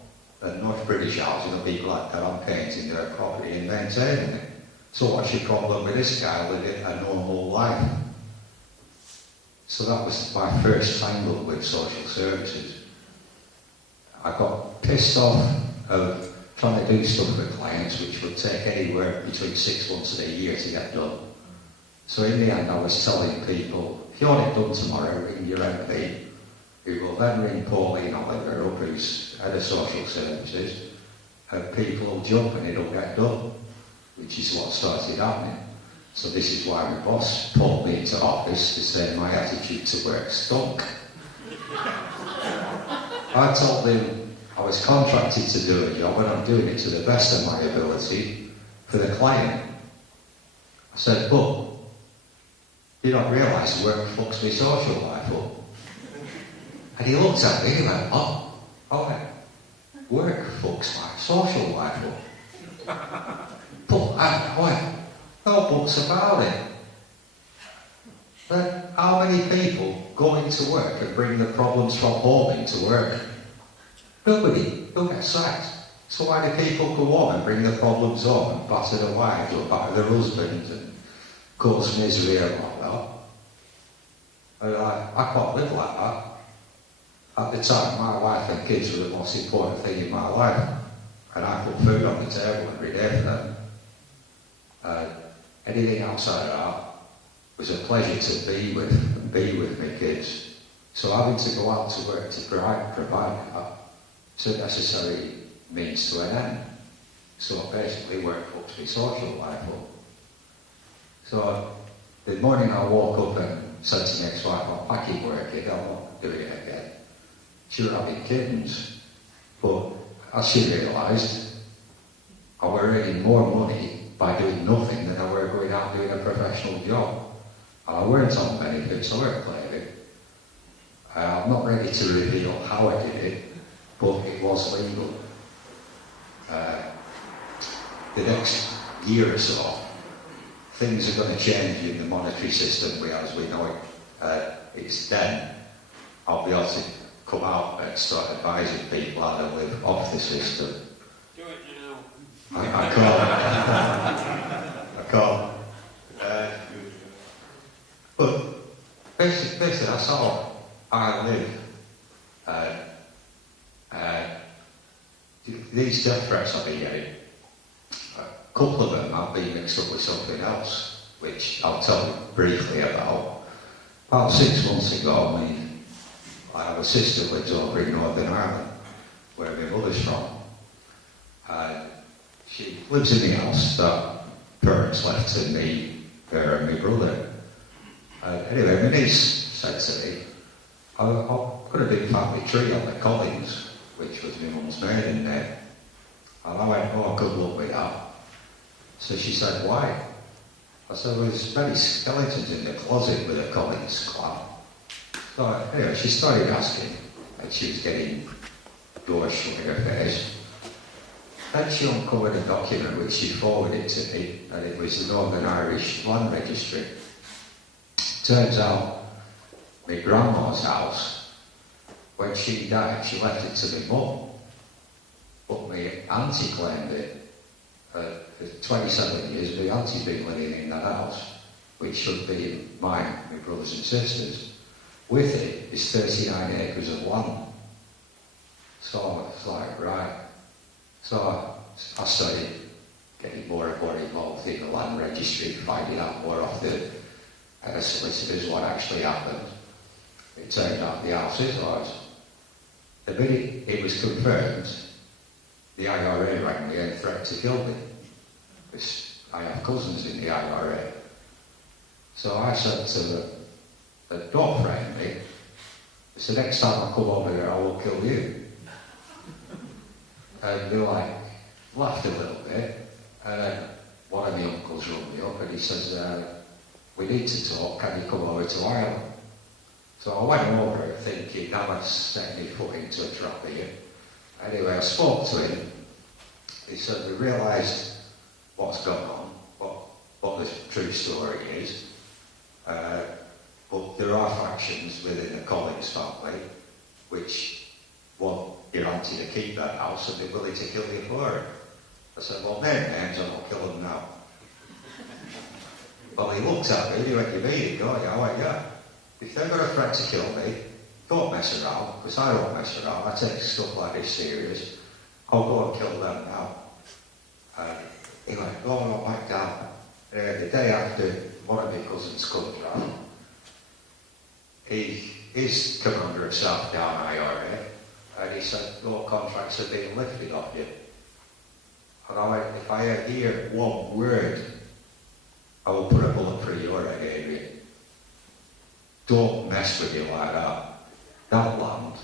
And North British houses will be glad that I'm painting their property and maintaining it. So what's your problem with this guy living a normal life? So that was my first tangle with social services. I got pissed off of trying to do stuff with clients which would take anywhere between 6 months and a year to get done. So in the end I was telling people, if you want it done tomorrow, ring your MP, who will then ring Pauline Oliver up, who's head of social services, and people will jump and it'll get done, which is what started happening. So this is why my boss pulled me into office to say my attitude to work stunk. I told him I was contracted to do a job and I'm doing it to the best of my ability for the client. I said, but you don't realise work fucks my social life up. And he looked at me and went, oh, work fucks my social life up. But I went, no buts about it. But how many people go into work and bring the problems from home into work? Nobody. They'll get sacked. So why do people go home and bring the problems home and batter the wives or batter their husbands and cause misery and all that? And I can't live like that. At the time, my wife and kids were the most important thing in my life. And I put food on the table every day for them. Anything outside of that was a pleasure to be with my kids. So having to go out to work to provide that is a necessary means to an end. So basically work fucks my social life up. So the morning I woke up and said to my ex-wife, I'm packing work again, I'm not doing it again. She was having kittens, but as she realised, I were earning more money by doing nothing than I were going out doing a professional job. I weren't on benefits, I weren't claiming. I'm not ready to reveal how I did it, but it was legal. The next year or so, things are going to change in the monetary system as we know it. It's then I'll be able to come out and start advising people how to live off the system. Do it now. I can't. But basically that's how I live. These death threats I've been getting, a couple of them have been mixed up with something else, which I'll tell you briefly about. About 6 months ago, I have a sister who lives over in Northern Ireland, where my mother's from. And she lives in the house that parents left to me, her and my brother. Anyway, my niece said to me, I've got a big family tree on the Collins, which was my mum's maiden name. And I went, oh, good luck with that. So she said, why? I said, well, there's many skeletons in the closet with a Collins clan. So anyway, she started asking, and she was getting blush in her face. Then she uncovered a document which she forwarded to me, and it was the Northern Irish Land Registry. Turns out, my grandma's house, when she died, she left it to my mum. But my auntie claimed it. For 27 years, my auntie's been living in that house, which should be mine, my brothers and sisters. With it is 39 acres of land. So it's like, right. So I started getting more and more involved in the land registry, finding out more of the solicitors what actually happened. It turned out the house is ours. The minute it was confirmed, the IRA rang me and threatened to kill me. Because I have cousins in the IRA. So I said to them, don't threaten me. It's the next time I come over here, I will kill you. And they laughed a little bit. And then one of the uncles rung me up and he says, we need to talk, can you come over to Ireland? So I went over thinking, now I've set my foot into a trap here. Anyway, I spoke to him. He said, we realised what's gone on, what the true story is. there are factions within the Collins family which want your auntie to keep that house and they're willing to kill you for it. I said, well, name names and I'll kill them now. Well, he looked at me and he went, you mean it? I went, yeah. If they've got a threat to kill me, don't mess around, because I don't mess around. I take stuff like this serious. I'll go and kill them now. And he went, oh, no, back down. The day after one of my cousins comes round, he's commander of South Down IRA, and he said, no contracts are being lifted off you. And I went, if I hear one word, I will put a bullet through your head, Adrian. Don't mess with you like that. That land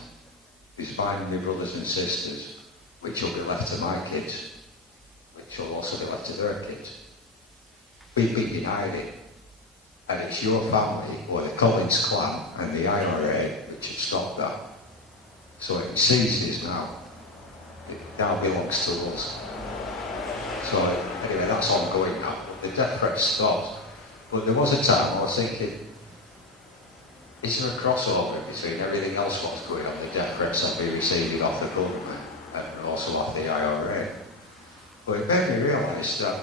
is mine and my brothers and sisters, which will be left to my kids, which will also be left to their kids. We've been denied it. And it's your family, or the Collins clan, and the IRA, which have stopped that. So it seized this now. It now belongs to us. So anyway, that's ongoing now. The death threat stopped. But there was a time I was thinking, is there a crossover between everything else what's going on, the death threats I'll be receiving off the government and also off the IRA? But it made me realise that,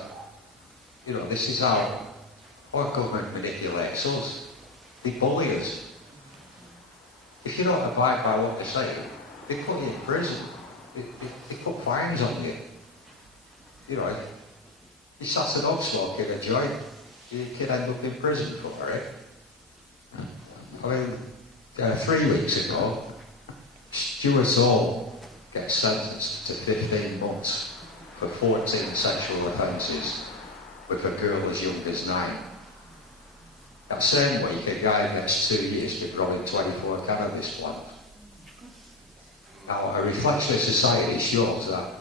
you know, this is how our government manipulates us. They bully us. If you don't abide by what they say, they put you in prison. They put fines on you. You know, you sat an dog smoking a joint, you could end up in prison for it. I mean, 3 weeks ago, Stuart Hall gets sentenced to 15 months for 14 sexual offences with a girl as young as 9. That same week, a guy gets 2 years for growing 24 cannabis plants. Now, a reflection of society shows that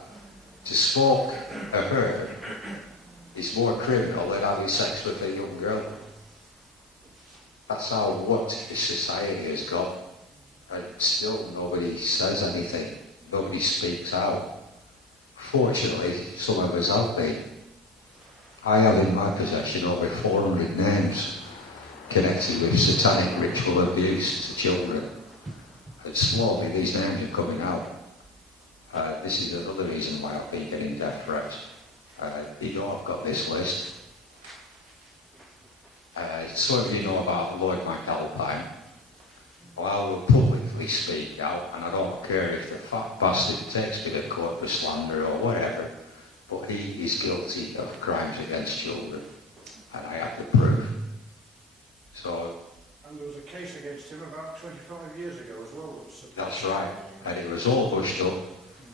to smoke a herb is more criminal than having sex with a young girl. That's how what this society has got. And still nobody says anything. Nobody speaks out. Fortunately, some of us have been. I have in my possession over 400 names connected with satanic ritual abuse to children. And slowly these names are coming out. This is another reason why I've been getting death threats. You know, I've got this list. Some of you know about Lloyd McAlpine. Well, I will publicly speak out, and I don't care if the fat bastard takes me to court for slander or whatever, but he is guilty of crimes against children, and I have the proof. So. And there was a case against him about 25 years ago as well. That's right, and it was all hushed up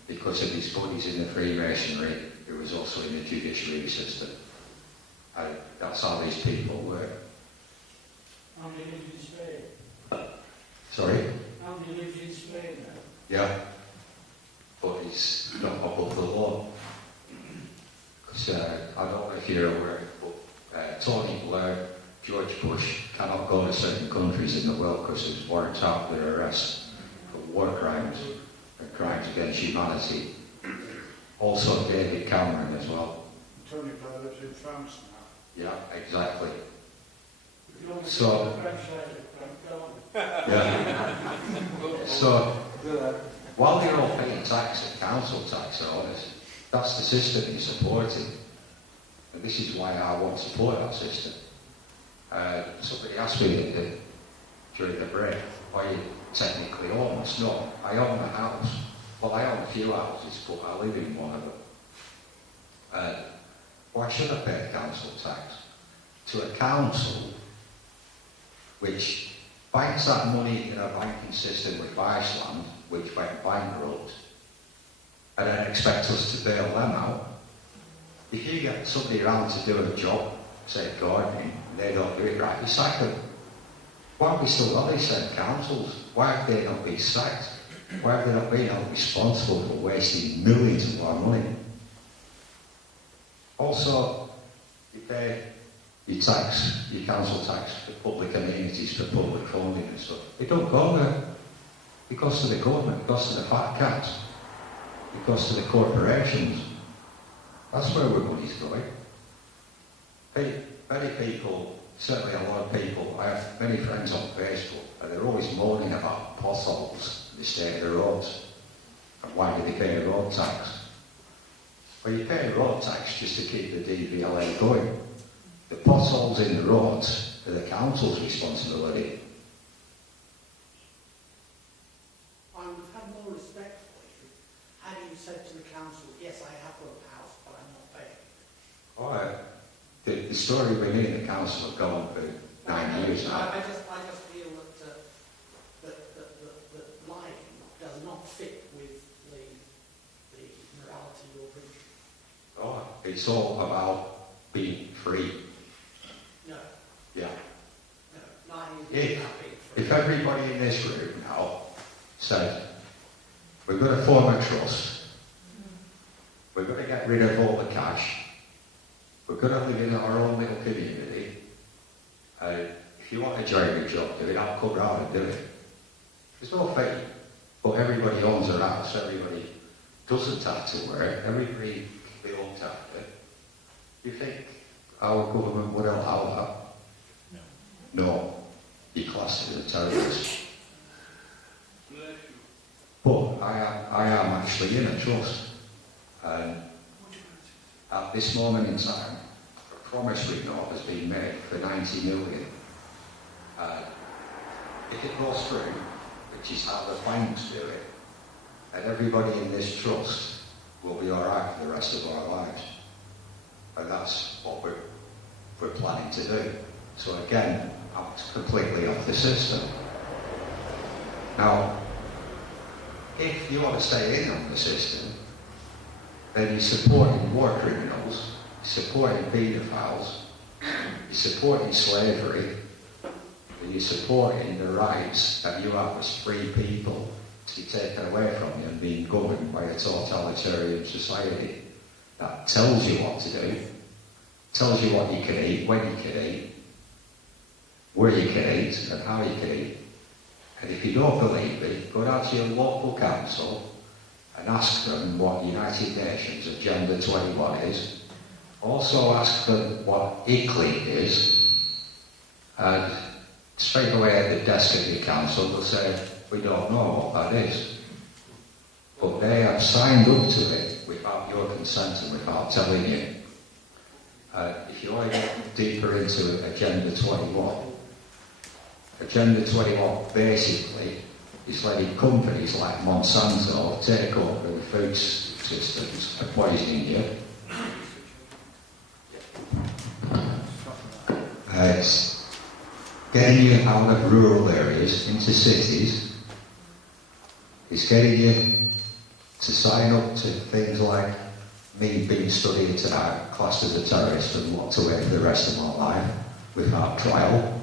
because of his buddies in the Freemasonry, who was also in the judiciary system. And that's how these people work. How many lives in Spain? Sorry? How many lives in Spain now? Yeah. But it's not above the law. Because I don't know if you're aware, but Tony Blair, George Bush cannot go to certain countries in the world because there's warrants out for their arrest for war crimes and crimes against humanity. Also David Cameron as well. Tony Blair lives in France now. Yeah, exactly. So, yeah. So, while they're all paying tax and council tax, honest, that's the system you're supporting. And this is why I won't support that system. Somebody asked me during the break, why you technically own us? No, I own a house. Well, I own a few houses, but I live in one of them. Why should I pay council tax? To a council which banks that money in a banking system with Iceland, which went bankrupt, and then expect us to bail them out. If you get somebody around to do a job, say gardening, and they don't do it right, you sack them. Why have we still got these same councils? Why have they not been sacked? Why have they not been held responsible for wasting millions of our money? Also, you pay your tax, your council tax for public amenities, for public funding and stuff. It don't go there. It goes to the government, it goes to the fat cats, it goes to the corporations. That's where our money's going. Many people certainly a lot of people, I have many friends on Facebook, and they're always moaning about potholes in the state of the roads. And why do they pay a road tax? Well, you pay a road tax just to keep the DVLA going. The potholes in the roads are the council's responsibility. I would have more respect for you had you said to the council, yes, I have got a house, but I'm not paying. All right. The story with me and the council have gone for 9 years now. I just feel that lying does not fit with the morality you're preaching. Oh, it's all about being free. No. Yeah. No. Lying is not being free. If everybody in this room now said, we're going to form a trust, we're going to get rid of all the cash, we're going to live in our own little community, if you want to join your job, do it, I'll come round and do it. There's no fee, but everybody owns their house, everybody doesn't have to work, everybody can be looked after. You think our government would allow that? No. Be classed as a terrorist. But I am actually in a trust. And at this moment in time, a promise we know has been made for 90 million. If it goes through, which is how the banks do it, and everybody in this trust will be alright for the rest of our lives. And that's what we're planning to do. So again, I'm completely off the system. Now, if you want to stay in on the system, then you're supporting war criminals, you're supporting paedophiles, you're supporting slavery, and you're supporting the rights that you have as free people to be taken away from you and being governed by a totalitarian society that tells you what to do, tells you what you can eat, when you can eat, where you can eat, and how you can eat. And if you don't believe me, go down to your local council and ask them what United Nations Agenda 21 is. Also ask them what ICLEI is. And straight away at the desk of your council, they'll say, we don't know what that is. But they have signed up to it without your consent and without telling you. If you want to get deeper into Agenda 21, Agenda 21 basically is letting companies like Monsanto take over the food systems and poisoning you. It's getting you out of rural areas into cities. It's getting you to sign up to things like me being studied tonight, classed as a terrorist and locked away for the rest of my life without trial.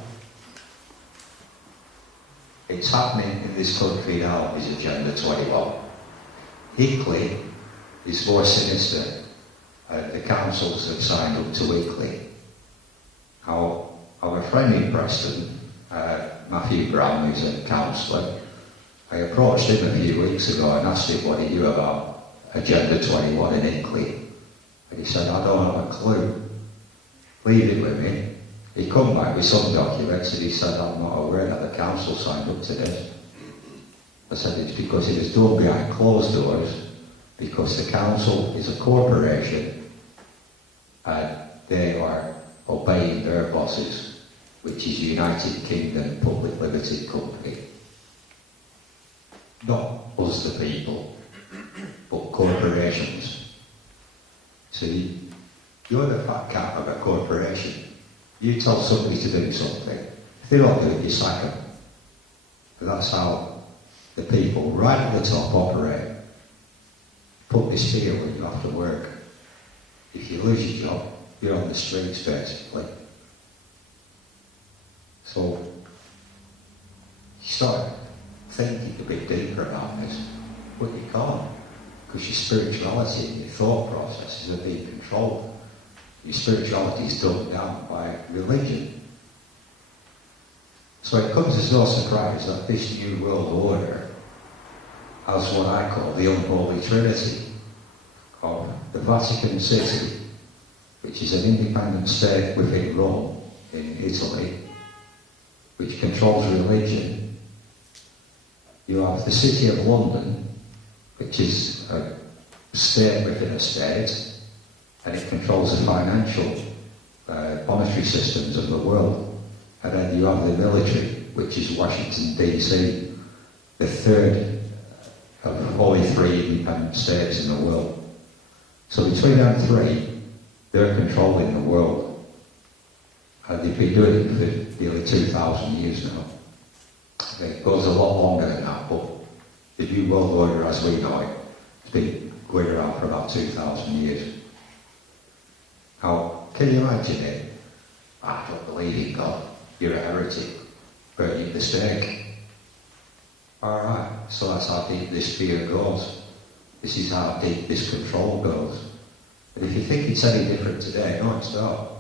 It's happening in this country now, is Agenda 21. ICLEI is more sinister. The councils have signed up to ICLEI. Our friend in Preston, Matthew Brown, who's a councillor, I approached him a few weeks ago and asked him what he knew about Agenda 21 and ICLEI. And he said, I don't have a clue. Leave it with me. He come back with some documents and he said, I'm not aware that the council signed up to this. I said, it's because it was done behind closed doors, because the council is a corporation and they are obeying their bosses, which is United Kingdom Public Limited Company. Not us the people, but corporations. See, you're the fat cat of a corporation. You tell somebody to do something. If they don't do it, you sack them. And that's how the people right at the top operate. Put this fear when you have to work. If you lose your job, you're on the streets basically. So, you start thinking a bit deeper about this, but you can't, because your spirituality and your thought processes are being controlled. Your spirituality is dumbed down by religion. So it comes as no surprise that this new world order has what I call the unholy trinity of the Vatican City, which is an independent state within Rome, in Italy, which controls religion. You have the City of London, which is a state within a state, and it controls the financial, monetary systems of the world. And then you have the military, which is Washington, D.C., the third of only 3 independent states in the world. So between them 3, they're controlling the world. And they've been doing it for nearly 2,000 years now. It goes a lot longer than that, but the New World Order as we know it has been going around for about 2,000 years. Now, can you imagine it? I don't believe in God. You're a heretic. Burning the stake. Alright, so that's how deep this fear goes. This is how deep this control goes. And if you think it's any different today, no, it's not.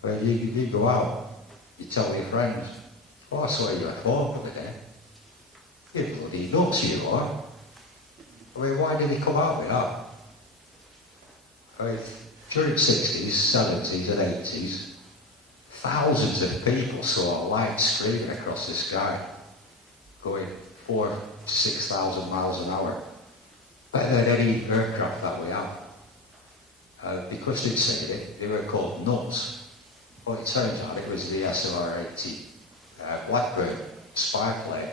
When you go out, you tell your friends, oh, I saw you at home today. You're bloody nuts, you are. I mean, why did he come out with that? I mean, during the 60s, 70s and 80s, thousands of people saw a light streaming across the sky, going 4,000 to 6,000 miles an hour. Better than any aircraft that we have. Because they'd seen it, they were called nuts. Well, it turns out it was the SR-80 Blackbird spy plane.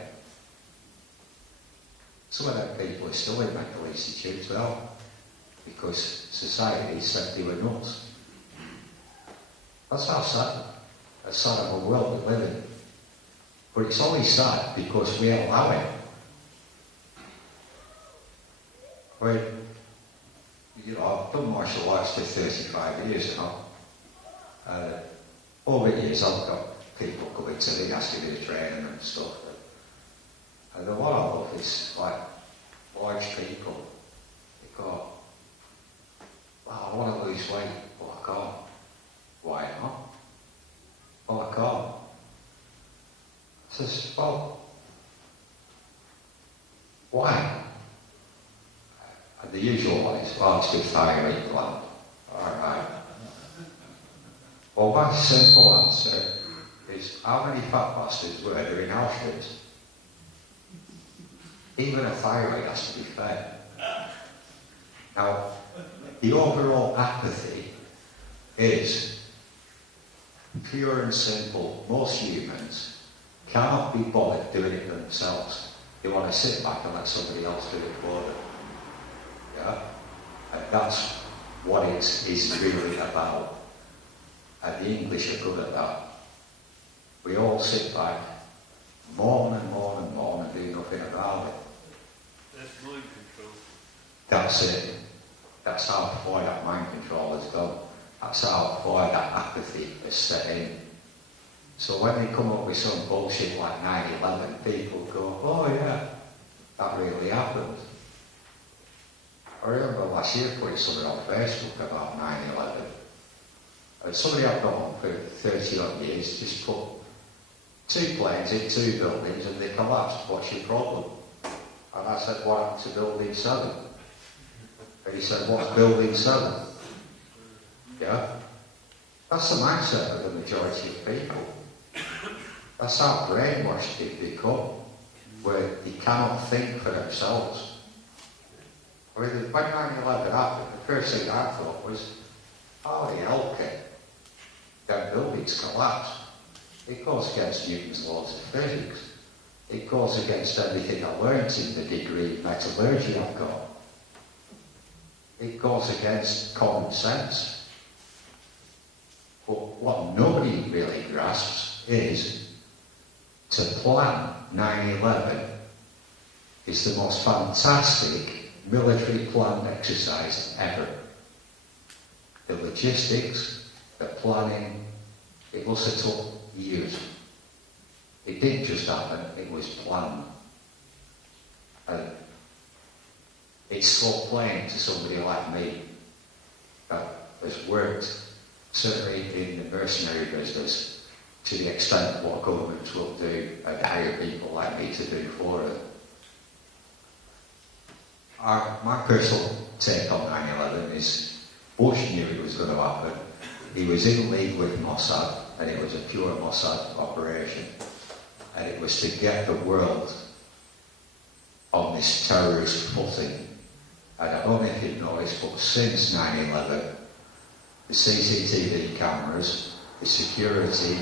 Some of them people are still in mental institutes now, because society said they were nuts. That's how sad of a world we live in. But it's only sad because we allow it. I mean, I've done martial arts for 35 years now. Over the years I've got people coming to me asking me to train them and stuff. And the one I love is like large people. They go, well, I want to lose weight, but I can't. Why not? Well, I can't. I says, well, why? And the usual one is, well, it's good thyroid gland. Alright. Well, my simple answer is, how many fat bastards were there in Auschwitz? Even a thyroid has to be fed. Now, the overall apathy is pure and simple. Most humans cannot be bothered doing it themselves. They want to sit back and let somebody else do it for them. Yeah? And that's what it is really about. And the English are good at that. We all sit back, moan and moan and moan and do nothing about it. That's mind control. That's it. That's how far that mind control has gone. That's how far that apathy has set in. So when they come up with some bullshit like 9/11, people go, oh yeah, that really happened. I remember last year putting something on Facebook about 9/11. And somebody I've known for 30 odd years just put 2 planes in 2 buildings and they collapsed. What's your problem? And I said, what happened to building 7? And he said, what's building 7? Yeah? That's the mindset of the majority of people. That's how brainwashed they've become, where they cannot think for themselves. I mean, when 9/11 happened, the first thing I thought was, how the hell can their buildings collapse? It goes against Newton's laws of physics. It goes against everything I learned in the degree of metallurgy I've got. It goes against common sense. But what nobody really grasps is to plan 9/11 is the most fantastic military planned exercise ever. The logistics, the planning, it must have took years. It didn't just happen, it was planned. And it's so plain to somebody like me that has worked, certainly in the mercenary business, to the extent of what governments will do and hire people like me to do for them. My personal take on 9/11 is Bush knew it was going to happen. He was in league with Mossad, and it was a pure Mossad operation. And it was to get the world on this terrorist footing. And I don't know if you've noticed, but since 9/11, the CCTV cameras, the security,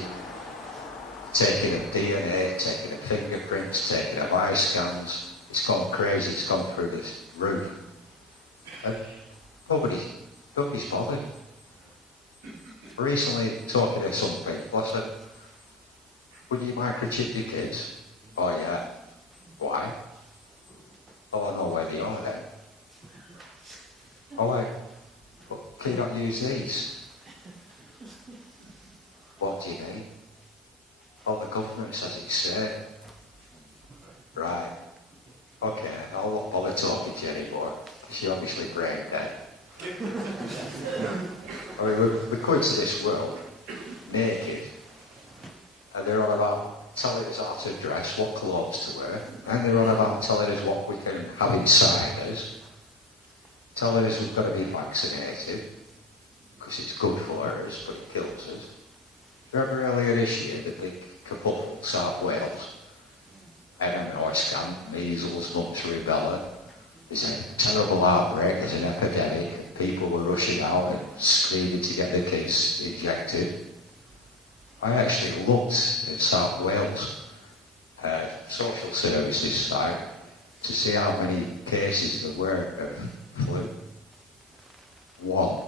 taking of DNA, taking of fingerprints, taking of eye scans, it's gone crazy, it's gone through the roof. And nobody's bothered. Recently, talking to some people, I said, would you microchip your kids? Oh yeah. Why? Oh, I know where they are then. Oh wait, but can you not use these? What do you mean? Oh, the government says it's safe. Right. Okay, I won't bother talking to you anymore. She obviously brain dead. I mean, we come into this world naked, and they're on about telling us how to dress, what clothes to wear, and they're on about telling us what we can have inside us, telling us we've got to be vaccinated, because it's good for us, but it kills us. Remember earlier this year, the big kerfuffle, South Wales, MMR scan, measles, mumps, rubella. There's a terrible outbreak, there's an epidemic, people were rushing out and screaming to get their kids injected. I actually looked at South Wales social services site to see how many cases there were of flu. 1.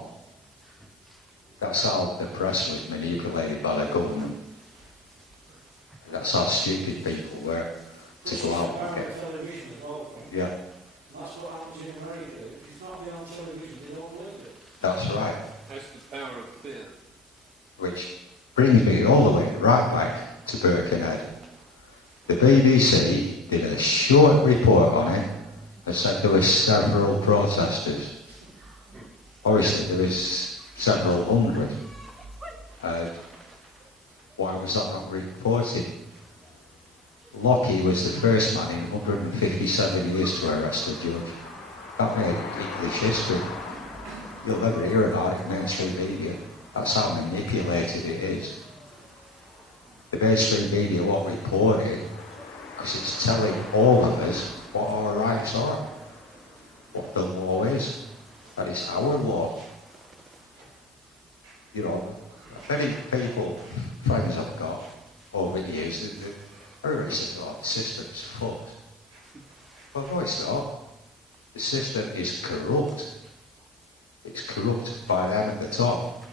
That's how the press was manipulated by the government. That's how stupid people were to go out and get. Yeah. That's what happens in America. If it's not been on television, they don't believe it. That's right. That's the power of fear. Which brings me all the way right back to Birkenhead. The BBC did a short report on it and said there were several protesters. Obviously there was several hundred. Why was that not reported? Lockie was the first man in 157 years to arrest a judge. That made English history. You'll never hear about it in mainstream media. That's how manipulated it is. The mainstream media won't report it because it's telling all of us what our rights are, what the law is, and it's our law. You know, many people, friends I've got over the years, everybody's got the system's fucked. But no, it's not. The system is corrupt. It's corrupt by them at the top.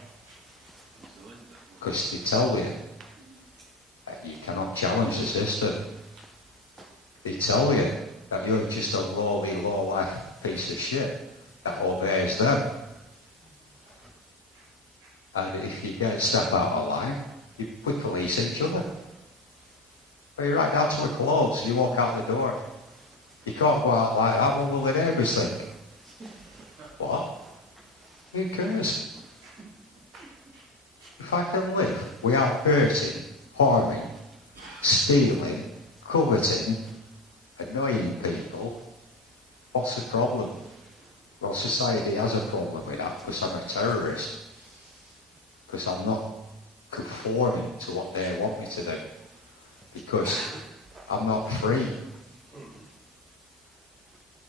Because they tell you that you cannot challenge the system. They tell you that you're just a lowly, low-life piece of shit that obeys them. And if you get a step out of line, we police each other. But you're right down to the clothes, you walk out the door. You can't go out like that, what will the neighbours think? What? Who cares? If I can live without hurting, harming, stealing, coveting, annoying people, what's the problem? Well, society has a problem with that because I'm a terrorist. Because I'm not conforming to what they want me to do. Because I'm not free.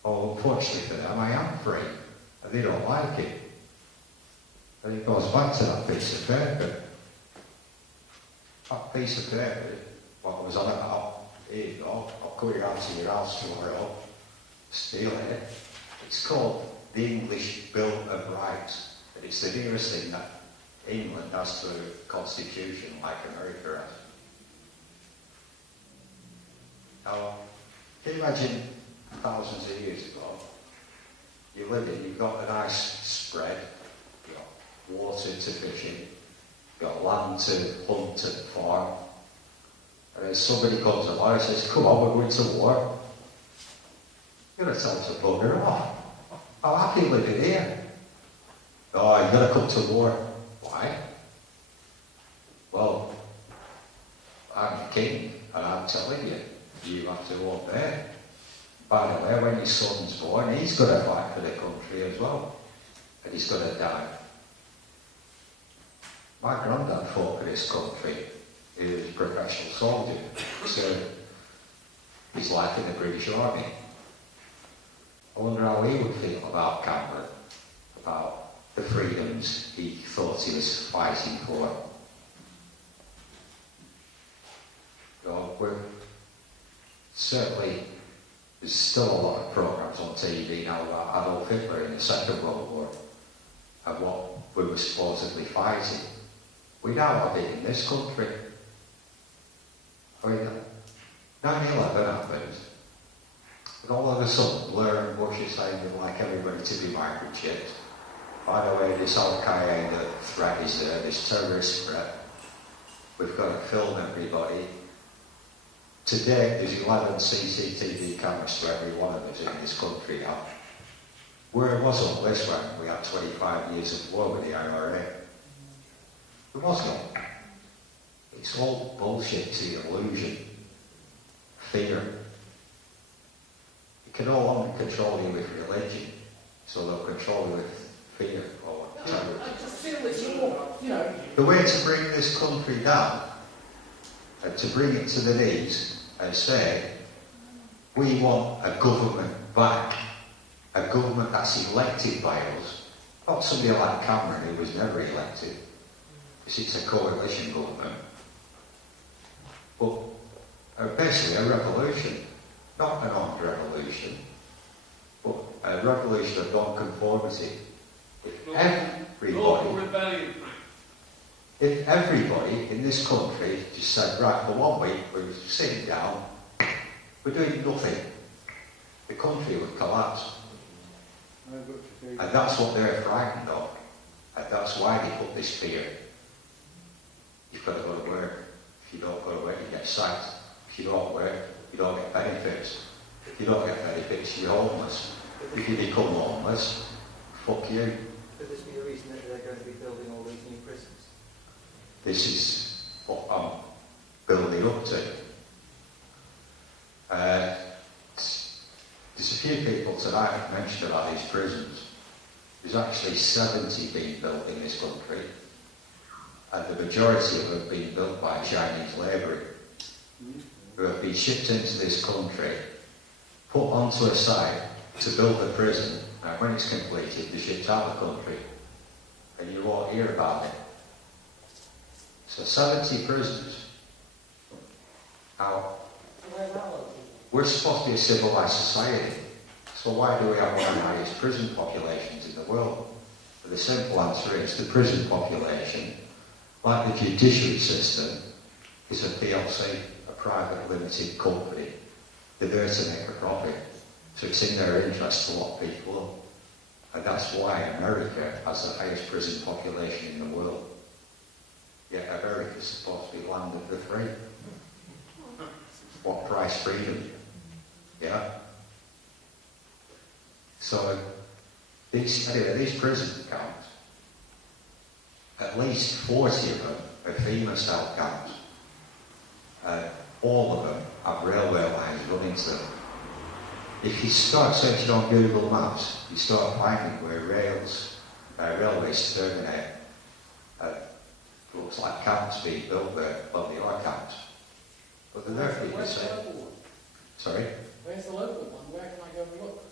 Oh, unfortunately for them, I am free. And they don't like it. And it goes back to that piece of paper. That piece of paper, what I was on about, here you go, I'll go around to your house tomorrow, steal it. It's called the English Bill of Rights. And it's the nearest thing that England has to a constitution like America has. Now, can you imagine thousands of years ago, you live in, you've got a nice spread, you've got water to fish in, you've got land to hunt and farm, and then somebody comes along and says, come on, we're going to war. You're going to tell them to bugger off. I'm happy living here. Oh, you've got to come to war. Why? Well, I'm the king, and I'm telling you, you have to obey. By the way, when your son's born, he's going to fight for the country as well. And he's going to die. My granddad fought for this country. He was a professional soldier. So he's like in the British Army. I wonder how he would feel about Cameron, about the freedoms he thought he was fighting for. We're certainly, there's still a lot of programmes on TV now about Adolf Hitler in the Second World War and what we were supposedly fighting. We now have it in this country. I mean, 9/11 happened, and all of a sudden, Blair and Bush are saying we'd like everybody to be microchipped. By the way, this Al-Qaeda threat is there, this terrorist threat. We've got to film everybody. Today, there's 11 CCTV cameras to every one of us in this country now. Where was all this when we had 25 years of war with the IRA? There was none. It's all bullshit, it's the illusion. Fear. You can no longer control you with religion, so they'll control you with fear or terror. I just feel it's all, you know. The way to bring this country down and to bring it to the knees and say, we want a government back, a government that's elected by us, not somebody like Cameron who was never elected, because it's a coalition government, but basically a revolution, not an armed revolution, but a revolution of non-conformity. If everybody in this country just said, right, for 1 week we're sitting down, we're doing nothing, the country would collapse. And that's what they're frightened of. And that's why they put this fear. You've got to go to work. If you don't go to work, you get sacked. If you don't work, you don't get benefits. If you don't get benefits, you're homeless. If you become homeless, fuck you. Could this be a reason that they're going to be building all these new prisons? This is what I'm building up to. There's a few people tonight mentioned about these prisons. There's actually 70 being built in this country, and the majority of them being built by Chinese labour who have been shipped into this country, put onto a site to build a prison, and when it's completed, they're shipped out of the country, and you won't hear about it. So 70 prisons. Now, we're supposed to be a civilised society, so why do we have one of the highest prison populations in the world? But the simple answer is the prison population, like the judiciary system, is a PLC, a private limited company. They're there to make a profit, so it's in their interest to lock people up. And that's why America has the highest prison population in the world. Yet America's supposed to be land of the free. What price freedom? Yeah? So, these prison camps, at least 40 of them are FEMA style camps. All of them have railway lines running to them. If you start searching on Google Maps, you start finding where railways terminate. Looks like camps being built there. Well, they are camps. But they're there for you to say. Sorry? Where's the local one? Where can I go and look?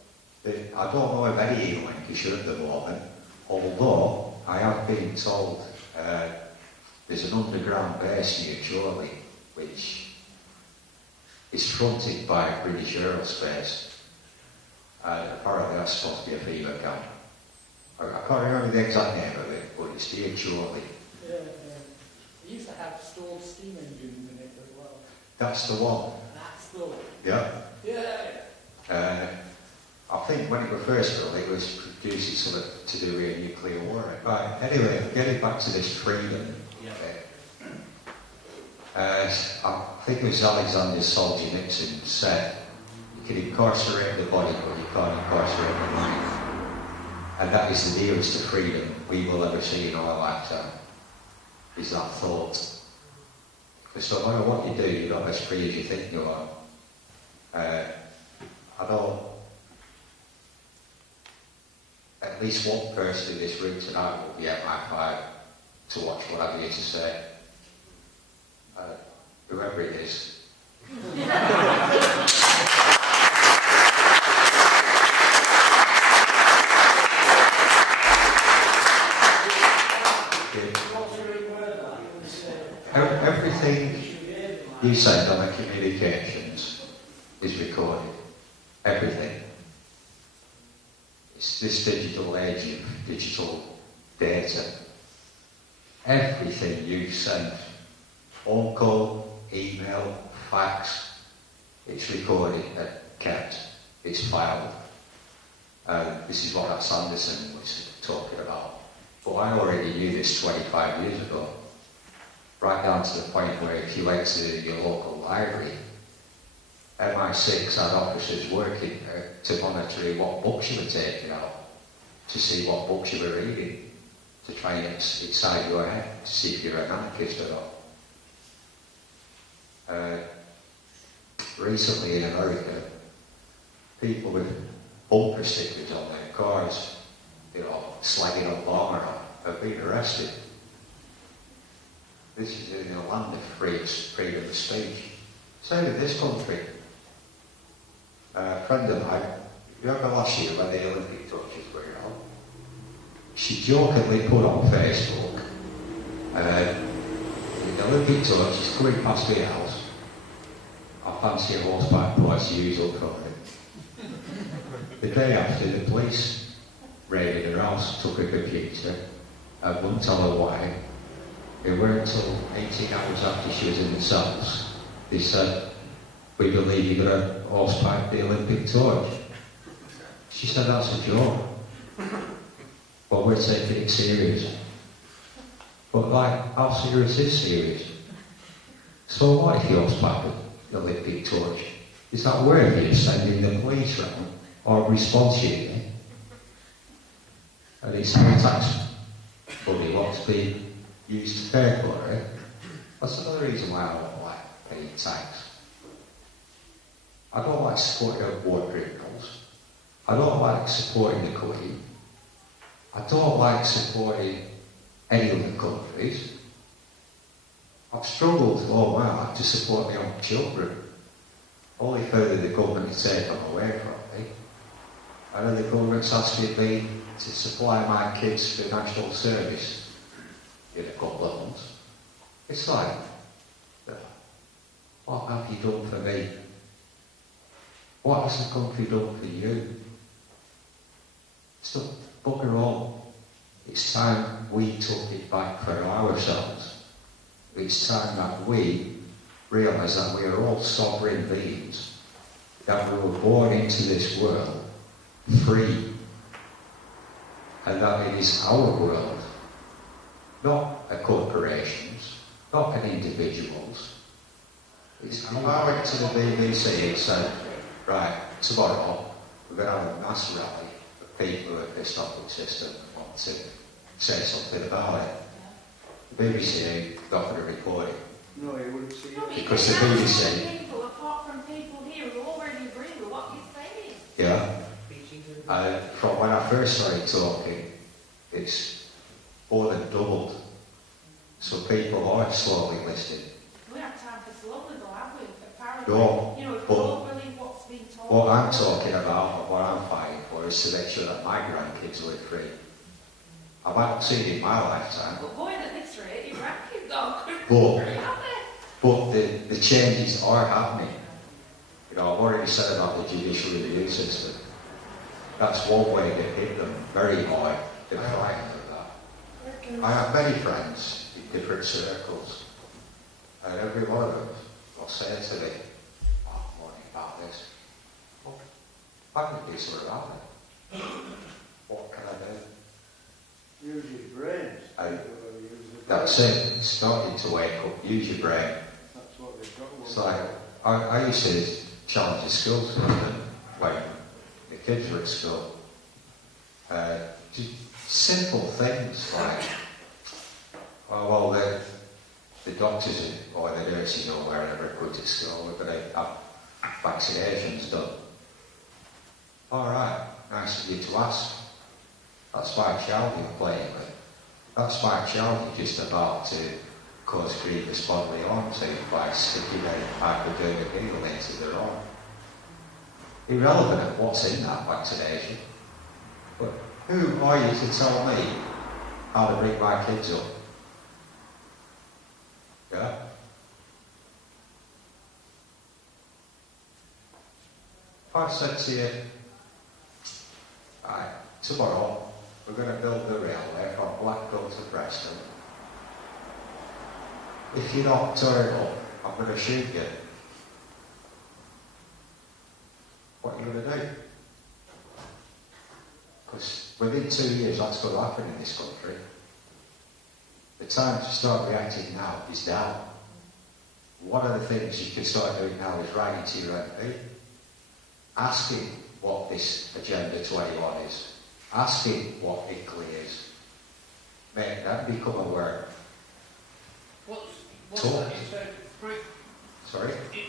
I don't know of any in Lancashire at the moment, although I have been told there's an underground base near Chorley, which is fronted by British Aerospace. Apparently that's supposed to be a FEMA camp. I can't remember the exact name of it, but it's near Chorley. Yeah, we used to have stored steam engines in it as well. That's the one. That's the one. Yeah. Yeah. I think when it was first built, it was producing something to do with nuclear war. Right, anyway, getting back to this freedom. I think it was Alexander Solzhenitsyn said, you can incarcerate the body, but you can't incarcerate the mind. And that is the nearest to freedom we will ever see in our lifetime, is that thought. Because no matter what you do, you're not as free as you think you are. I know at least one person in this room tonight will be MI5 to watch what I'm here to say. Whoever it is. Everything you send on the communications is recorded. Everything. It's this digital age of digital data. Everything you send, phone call, email, fax, it's recorded and kept. It's filed. This is what Sanderson was talking about. But I already knew this 25 years ago. Right down to the point where if you went to your local library, MI6 had officers working to monitor what books you were taking out, to see what books you were reading, to try and excite your head, to see if you're an anarchist or not. Recently in America, people with bumper stickers on their cars, slagging up Obama have been arrested. This is in a land of freedom of speech. Same in this country. A friend of mine, remember last year when the Olympic torches were on? She jokingly put on Facebook, the Olympic torch is coming past my house. I fancy a horseback price to use up from it. The day after, the police raided her house, took her computer, and wouldn't tell her why. It weren't until 18 hours after she was in the cells, they said, "We believe you're going to horseback the Olympic torch." She said, "That's a joke." Well, we're taking it serious. But how serious is serious? So what if you horseback the Olympic torch? Is that worthy of sending the police round or response unit? And it's no tax money what's being used to pay for it. That's another reason why I don't like paying tax. I don't like supporting war criminals. I don't like supporting the Queen. I don't like supporting any other countries. I've struggled all my life to support my own children. Only further the government to take them away from me. I know the government's asking me to supply my kids for national service in a couple of months. It's like, what have you done for me? What has the country done for you? So, bugger all. It's time we took it back for ourselves. It's time that we realise that we are all sovereign beings, that we were born into this world free, and that it is our world, not a corporations, not an individuals. If I went to the BBC and said, right, tomorrow we're going to have a mass rally of people who are pissed off with the system and want to say something about it, the BBC not going to report it. No, you wouldn't see it. Because the BBC... People, apart from people here who already agree with what you're saying. Yeah. From when I first started talking, it's more than doubled. So people are slowly listening. We have time for slowly though, have we? Apparently, No, if we but don't believe what's being told. what I'm talking about and what I'm fighting for is to make sure that my grandkids live free. I might not see it in my lifetime. But going at this rate, your grandkids are But the changes are happening. I've already said about the judicial review system. That's one way to hit them very hard. They're frightened of that. I have many friends in different circles, and every one of them will say to me, "Oh, I'm worrying about this. Well, I can do something about it. What can I do?" Use your brains. And that's it. It's starting to wake up. Use your brain. That's what they've got. It's like, I used to challenge the schools when the kids were at school. Just simple things like, oh, well, the doctors or the nurses or wherever go to school, we're going to have vaccinations done. All right, nice of you to ask. That's my child you're playing with. That's my child you're just about to cause grievous bodily harm to by sticking a hypodermic needle into their arm. Irrelevant of what's in that vaccination. But who are you to tell me how to bring my kids up? Yeah? If I said to you, right, tomorrow we're going to build the railway from Blackpool to Preston. If you're not turning up, I'm going to shoot you. What are you going to do? Because within 2 years that's going to happen in this country. The time to start reacting now is now. One of the things you can start doing now is writing to your MP, asking what this Agenda 21 is, asking what ICLEI is, make them become aware. What's Talk. that you said? Sorry? ICLEI.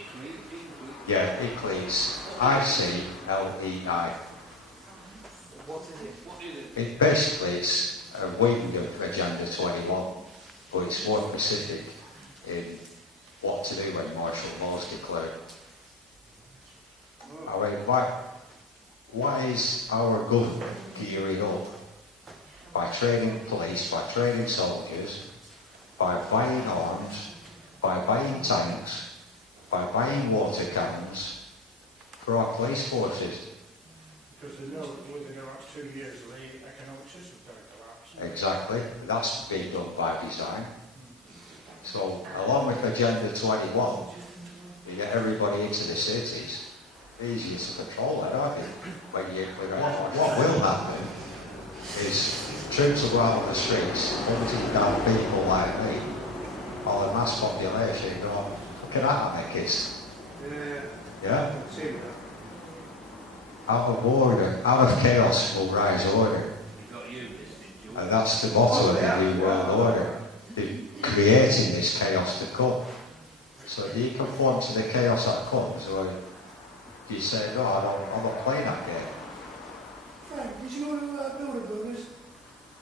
Yeah, ICLEI's ICLEI. What is it? What is it? It basically it's a wing of Agenda 21, but it's more specific in what to do when martial law is declared. I mean, why is our government gearing up by training police, by training soldiers, by buying arms, by buying tanks, by buying water cannons for our police forces? Because they know that within the last 2 years the economic system's going to collapse. Exactly, that's being done by design. So, along with Agenda 21, you get everybody into the cities. Easier to control that, aren't you? What will happen is troops will go out on the streets, hunting down people like me, or the mass population going, look at that, Mickey's. Yeah? See that? Out of order, out of chaos will rise order. You got you listed, George. And that's the motto of the New World Order. Creating this chaos to come. So do you conform to the chaos that comes, or do you say, no, I'm not playing that game? Frank, did you go to Bilderbergers?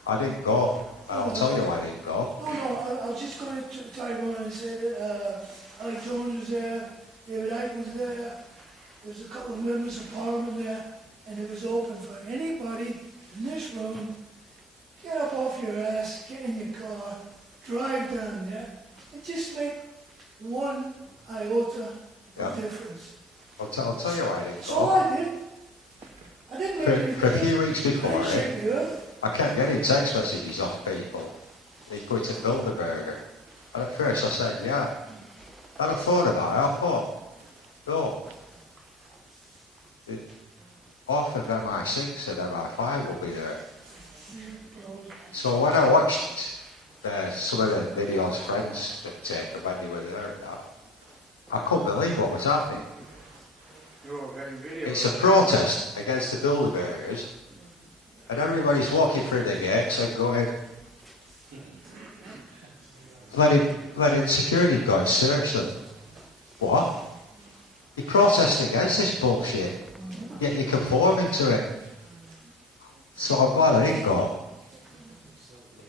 I didn't go. I'll tell you why I didn't go. No, I was just going to Taiwan and say that Alex Jones was there, David Icke was there, there was a couple of members of Parliament there, and it was open for anybody in this room. Get up off your ass, get in your car, drive down there, and just make one iota of difference. I'll tell you why I didn't That's all go. I did. I didn't make any For a few weeks before, appreciate you. I kept getting text messages off people. They put to Bilderberger. And at first I said, yeah. And I thought about it. I thought, no. Half of MI6 and MI5 will be there. So when I watched some of the videos friends that when they were there, I couldn't believe what was happening. You're all getting video. It's a protest against the Bilderbergers, and everybody's walking through the gates and going, letting security guards search them. What? You protest against this bullshit, yet you're conforming to it. So I'm glad I didn't go.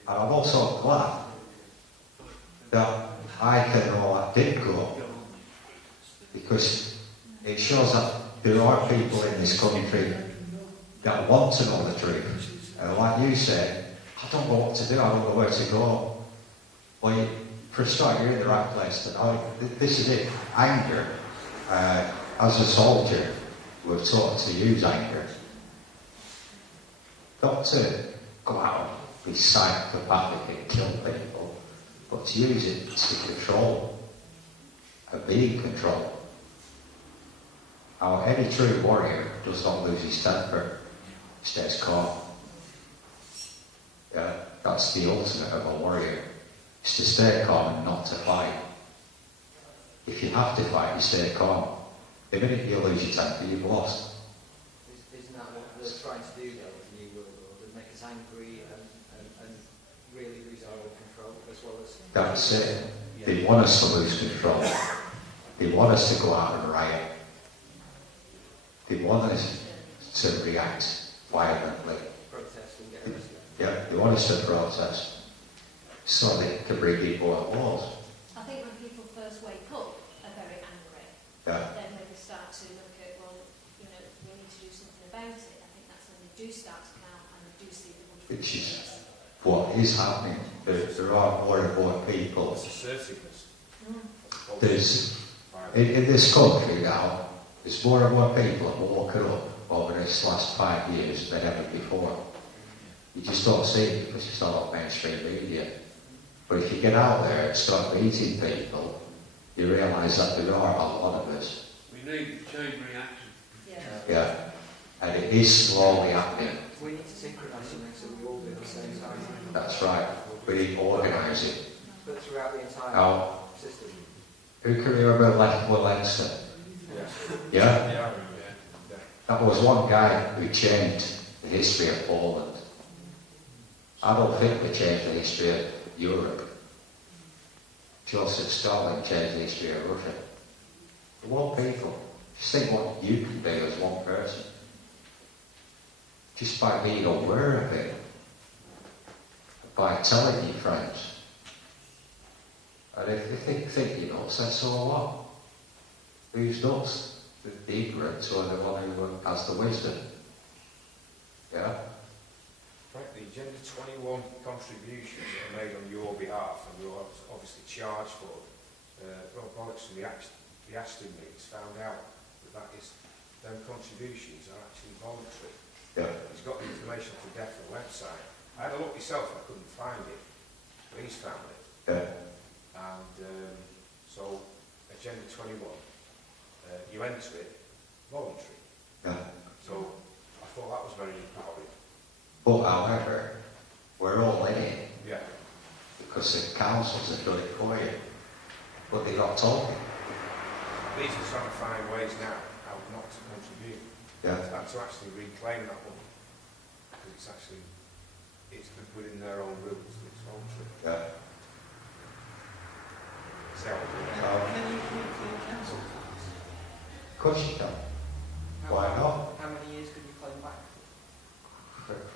And I'm also glad that I can all that did go. Because it shows that there are people in this country that want to know the truth. And like you said, I don't know what to do, I don't know where to go. Well, for a start, you're in the right place tonight. This is it. Anger. As a soldier, we're taught to use anger. Not to go out and be psychopathic and kill people, but to use it to control and be in control. Now, any true warrior does not lose his temper, stays calm. Yeah, that's the ultimate of a warrior, is to stay calm and not to fight. If you have to fight, you stay calm. The minute you lose your temper, you've lost. Isn't that what they're trying to do though with the New World Order? Make us angry and really lose our own control as well as... That's it. They want us to lose control. They want us to go out and riot. They want us to react violently. Protest and get arrested. Yeah, they want us to protest. so they can bring in more laws. I think when people first wake up, are very angry. Yeah. Then when they start to look at, well, you know, we need to do something about it. I think that's when they do start to count and they do see the wonderful Which is things. what is happening. There are more and more people. It's assertiveness. There's, in this country now, there's more and more people that are walking up over this last 5 years than ever before. You just don't see it because it's not on mainstream media. But if you get out there and start meeting people, you realise that there are a lot of us. We need a chain reaction. Yeah. Yeah. And it is slowly happening. We need to synchronise something so we all do it at the same time. That's right. We need to organise it. But throughout the entire Now, system. who can remember Leinster? Yeah? Yeah. That was one guy who changed the history of Poland. I don't think we changed the history of Europe. Joseph Stalin changed the history of Russia. The one people. Just think what you can do as one person. Just by being aware of it. By telling your friends. And if they think you're nuts, then so what? Who's nuts? The ignorant or the one who has the wisdom? Yeah? Right, the Agenda 21 contributions that are made on your behalf, and you're obviously charged for Rob Bollocks from the Aston meetings found out that them contributions are actually voluntary. Yeah. He's got the information off the DEFRA website. I had a look myself, I couldn't find it, but he's found it. Yeah. And so, Agenda 21, you enter it voluntary. Yeah. So, I thought that was very empowering. But however, we're all in it Yeah. because the councils have done it for you. But they're not talking. These are trying to find ways now how not to contribute. Yeah. And to actually reclaim that money. Because it's within their own rules, it's voluntary. Yeah. So, Can you commit to the council tax? Of course you can. Why not? How many years could you claim back?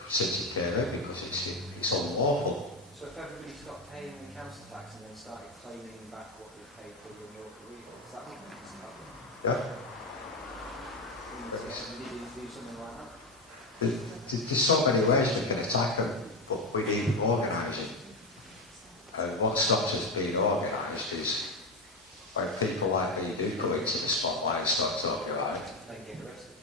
Since it came out, because it's unlawful. So if everybody stopped paying the council tax and then started claiming back what they paid for your York Regal, does that make sense? Yeah. We need to do something like that. There's so many ways we can attack them, but we need organising. And what stops us being organised is when people like me do come into the spotlight and start talking about it. They get arrested.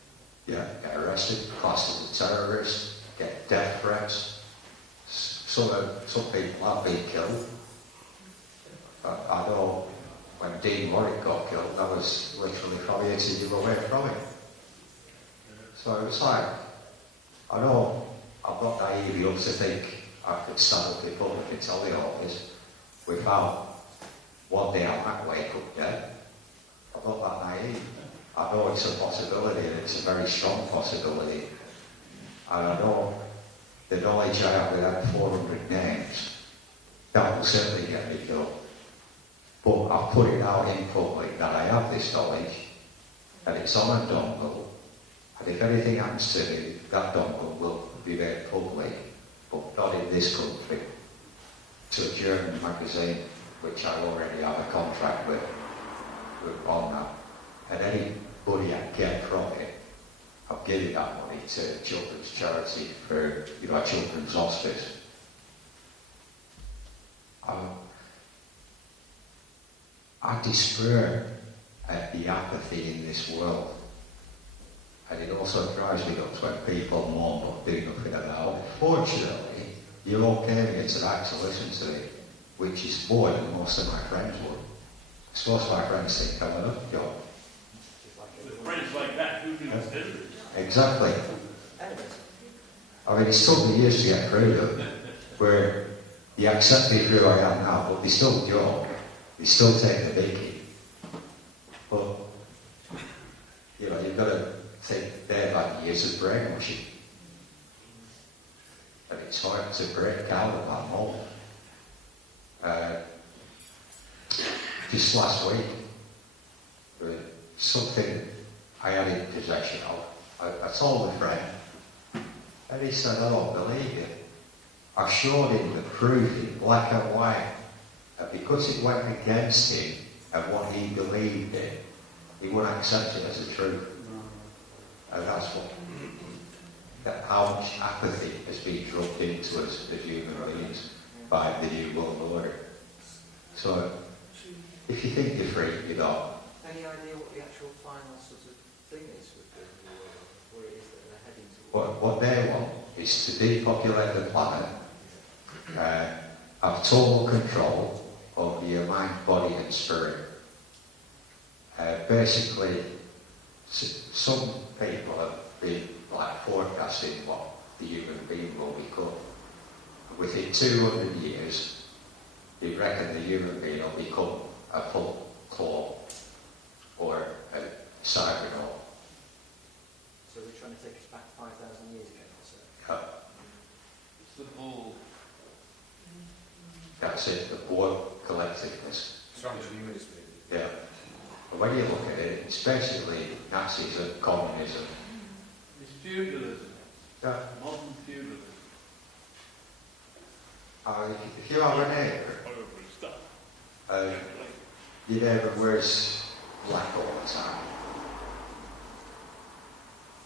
Yeah, get arrested, classed as a terrorist, get death threats. Some people have been killed. I know when Dean Warwick got killed, that was literally 5 years away from it. So it's like, I know I'm not naive enough to think I could stand up in public and tell the office without one day I might wake up dead. I'm not that naive. I know it's a possibility and it's a very strong possibility. And I know the knowledge I have without 400 names, that will certainly get me killed. But I've put it out in public that I have this knowledge and it's on a dongle. And if anything happens to me, that dongle will be made public, but not in this country. To a German magazine, which I already have a contract with on that. And anybody I get from it, I've given that money to children's charity for, a children's hospice. I despair at the apathy in this world. And it also drives me nuts when people moan but do nothing about it. Fortunately, you all came here tonight to listen to me, which is more than most of my friends would. Because most of my friends think I'm an up job. With friends like that, who needs this? Exactly. I mean, it's took me years to get through them, where you accept me for who I am now, but they still joke. They still take the biggie. But, you've got to think they've had years of brainwashing. And it's hard to break out of that mold. Just last week, something I had in possession of, I told a friend, and he said, I don't believe you. I showed him the proof in black and white, and because it went against him and what he believed in, he wouldn't accept it as a truth. And that's what, how much apathy has been drugged into us as human beings by the New World Order. So, if you think you're free, you're not. Any idea what the actual final sort of thing is with the New World Order? Where it is that they're heading towards? What they want is to depopulate the planet, have total control over your mind, body and spirit. Basically, some people have been like forecasting what the human being will become. Within 200 years, they reckon the human being will become a full claw or a cybernaut. So they're trying to take us back 5,000 years ago or so? It's the ball. That's it, the board collectiveness. Transhumanism. Yeah. But when you look at it, it's basically Nazism, communism. It's feudalism. Yeah. Modern feudalism. If you have a neighbour, Horrible stuff. your neighbour wears black all the time,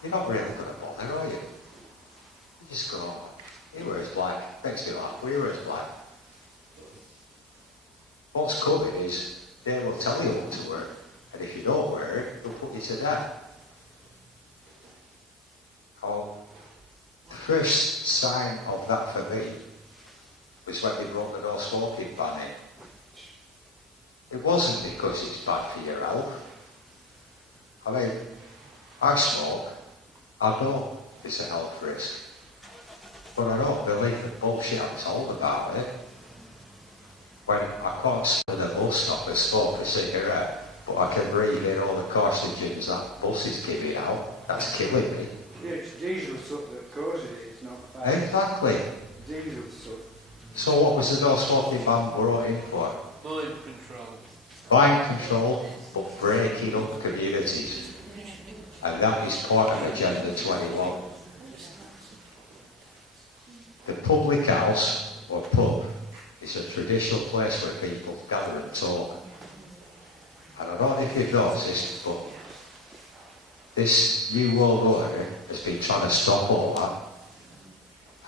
you're not really going to bother, are you? You just go, he wears black, makes you laugh, he wears black. What's coming is, they will tell you what to wear, and if you don't wear it, they'll put you to death. The first sign of that for me was when they brought the no smoking ban in. It wasn't because it's bad for your health. I mean, I smoke, I know it's a health risk, but I don't believe the bullshit I'm told about it. When I can't stand the bus stop and smoke a cigarette, but I can breathe in all the carcinogens that bus is giving out, that's killing me. Yeah, it's diesel stuff that causes it, it's not fat. Exactly. Diesel stuff. So what was the no smoking ban brought in for? Mind control. Mind control, but breaking up communities. And that is part of Agenda 21. The public house, or pub, is a traditional place where people gather and talk. And I don't know if you've noticed, but this New World Order has been trying to stop all that.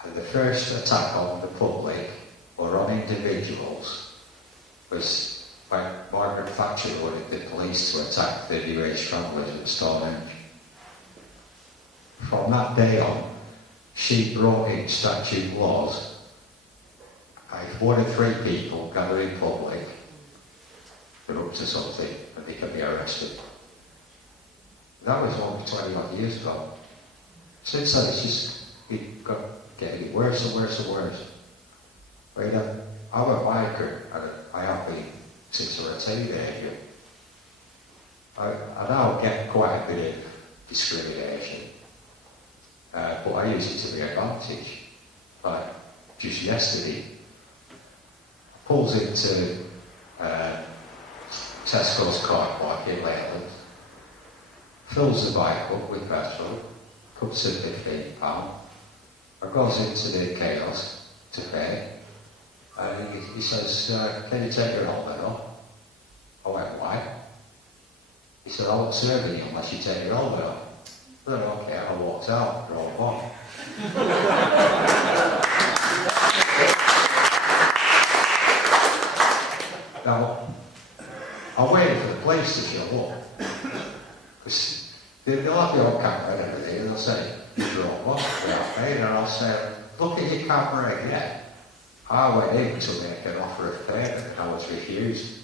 And the first attack on the public, or on individuals, was when Margaret Thatcher ordered the police to attack the New Age travellers at Stonehenge. From that day on, she brought in statute laws. If 1 in 3 people gather in public, they're up to something and they can be arrested. That was only 20 odd years ago. Since then, it's just been getting worse and worse and worse. I mean, I'm a biker, and I have been since I was a teenager. I now get quite a bit of discrimination, but I use it to my advantage. Like, just yesterday, pulls into Tesco's car park in Leyland, fills the bike up with petrol, comes to £15, and goes into the chaos to pay, and he says, can you take your helmet off? I went, why? He said, I won't serve you unless you take your helmet off. I said, okay, I walked out, drove on. Now, I'm waiting for the police to show up, because they'll have you on camera and everything, and they'll say, you drove off without paying, and I'll say, look at your camera again. I went in to make an offer of payment, and I was refused.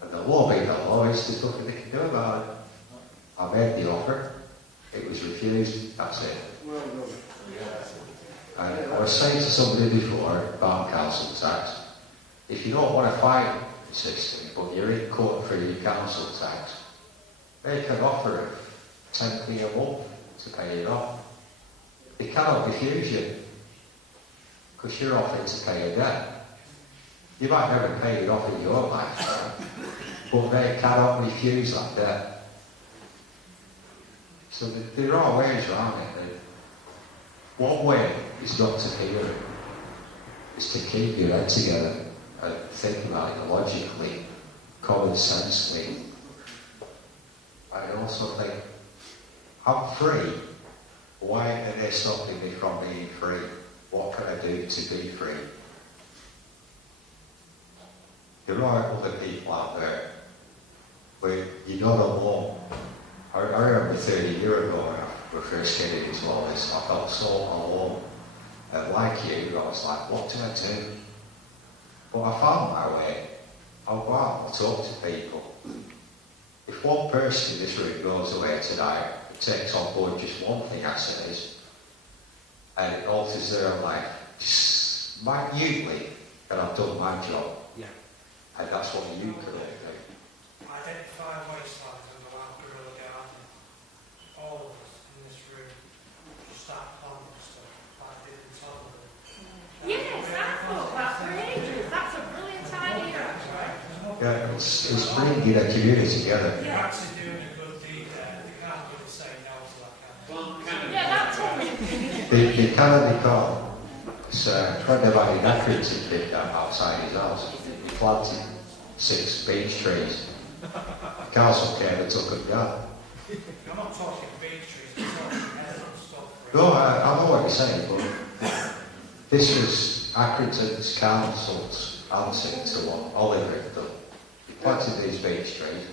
And the law being the law is there's nothing they can do about it. I made the offer, it was refused, that's it. Well done. And I was saying to somebody before about council tax, if you don't want to fight the system, but you're in court for your council tax, they can offer 10p a month to pay it off. They cannot refuse you, because you're offering to pay a debt. You might never pay it off in your lifetime, but they cannot refuse that debt. So there are ways around it. One way is not to hear it. is to keep your head together and think about it logically, common sensely. I also think, I'm free. Why are they stopping me from being free? What can I do to be free? There are other people out there where you're not alone. I remember 30 years ago when I was first getting into all this, I felt so alone. And like you, I was like, what do I do? But I found my way. I'll go out and talk to people. If one person in this room goes away tonight and takes on board just one thing I says, and it alters their life just minutely, then I've done my job. Yeah. And that's what you can all do. Identify wastelands and go out guerrilla gardening. All of us in this room should start planting stuff like they did in Tottenham. Yes, I thought that for ages. That's a brilliant idea. Yeah, it's bringing a community together. You're actually doing a good deed there. They can't really say no to that kind of Yeah, that's what we They can and they can't. It's a friend of mine in Accrington did that outside his house. He planted 6 beech trees. The council came and took them down. I'm not talking beech trees, I'm talking edible stuff. No, I know what you're saying, but this was Accrington's council's answer to what Oliver had done. He planted these beech trees,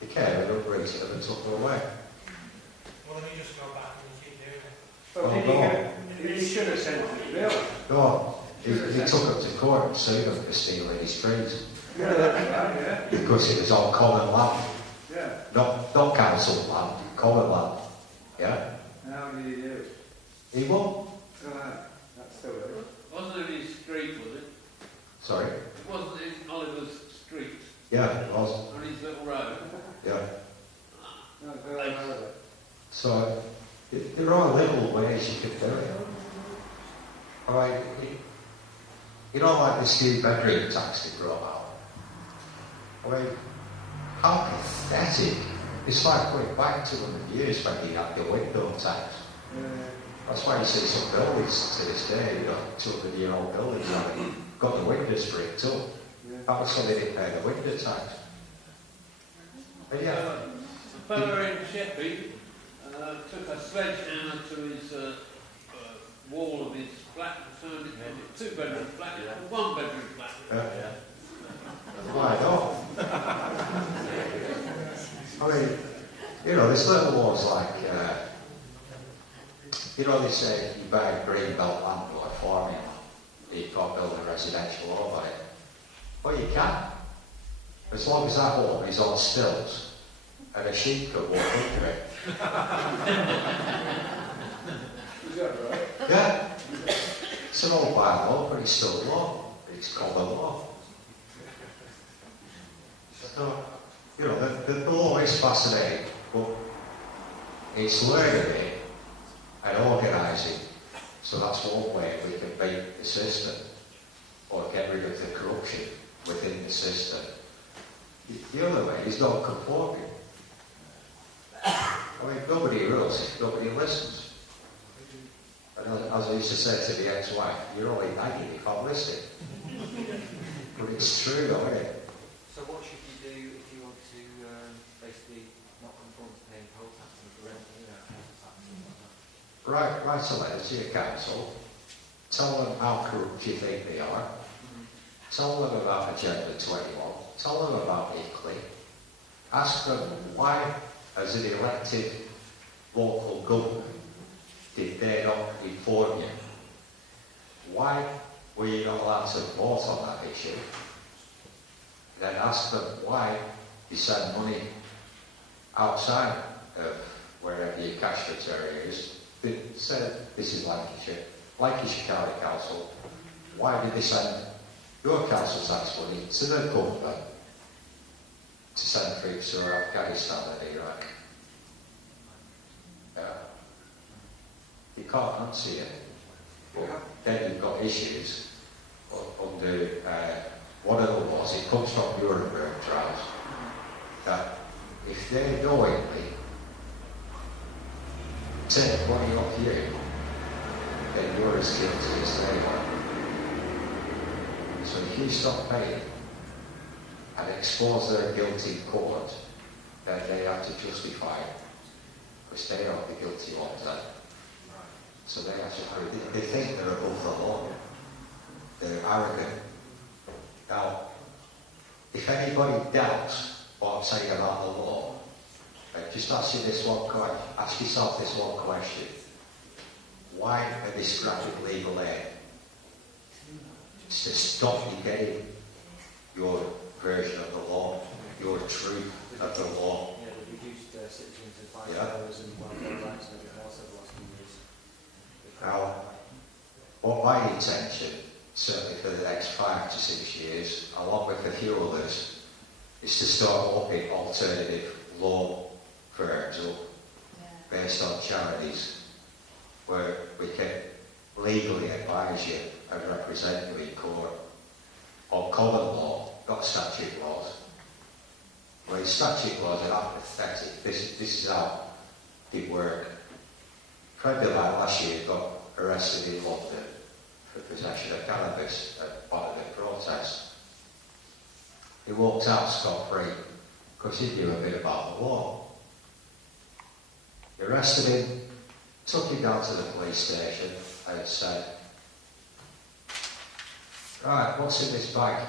he came and uprooted them and took them away. Well, then you just go back and you keep doing it. Well, he should have sent it, really. No, he took them to court and sued them for stealing his trees. Yeah, that's right, yeah. Because it was on common land, Yeah. not council land, common land. Yeah? And how did he do it? He won. That's still it. Wasn't it his street, was it? Sorry. It wasn't in Oliver's street, Yeah, it was. on his little road. Yeah. No, go over. So there are little ways you can do it. I mean, you know, like this new bedroom tax they brought out. I mean, how pathetic. It's like going back 200 years when you had the window tax. That's why you see some buildings to this day, you know, 200-year-old buildings, and got the windows bricked up. That was so they didn't pay the window tax. But yeah. A fella in Sheffield took a sledgehammer to his wall of his flat and turned it into a 2-bedroom flat, a 1-bedroom flat. Why not? I mean, you know, there's little laws like, you know, they say you buy a green belt land or farming land, you can't build a residential home on it. Well, you can. As long as that home is on stilts and a sheep could walk under it. Is that right? Yeah. It's an old bylaw, but it's still law. It's common law. So, you know, the law is fascinating, but it's learning it and organising. So that's one way we can beat the system or get rid of the corruption within the system. The other way is not conforming. I mean, nobody rules, nobody listens. And as I used to say to the ex-wife, you're only nagging if I'm listening. But it's true though, isn't it? So what should you do if you want to basically not conform to paying poll tax and rent, council tax and whatnot? Write a letter to your council, tell them how corrupt you think they are, tell them about Agenda 21, tell them about Italy, ask them why, as an elected local government, did they not inform you? Why were you not allowed to vote on that issue? Then ask them why you send money outside of wherever your catchment area is. They said, this is Lancashire County Council. Why did they send your council tax money to the government to send troops to Afghanistan and Iraq? You can't answer it. But then you've got issues under one of the laws. It comes from Nuremberg trials that if they knowingly take money off you, then you're as guilty as they are. So if you stop paying and expose their guilt in court, then they have to justify it, because they are the guilty ones then. So they have to hurry. They think they're above the law. They're arrogant. Now, if anybody doubts what I'm saying about the law, just ask yourself this one question. Why a distracted legal aid? It's to stop you getting your version of the law, your truth of the law. Yeah, they reduced citizens to 5 Yeah. hours and welfare rights and everything else over the last few years. Now, what my intention, certainly for the next 5 to 6 years, along with a few others, is to start looking alternative law firms up based on charities, where we can legally advise you and represent you in court on common law, not statute laws. Well, statute laws are not pathetic. This is how they work. A friend of mine last year got arrested in London for possession of cannabis at part of the protest. He walked out scot-free because he knew a bit about the law. They arrested him, took him down to the police station and said, "Right, what's in this bag?"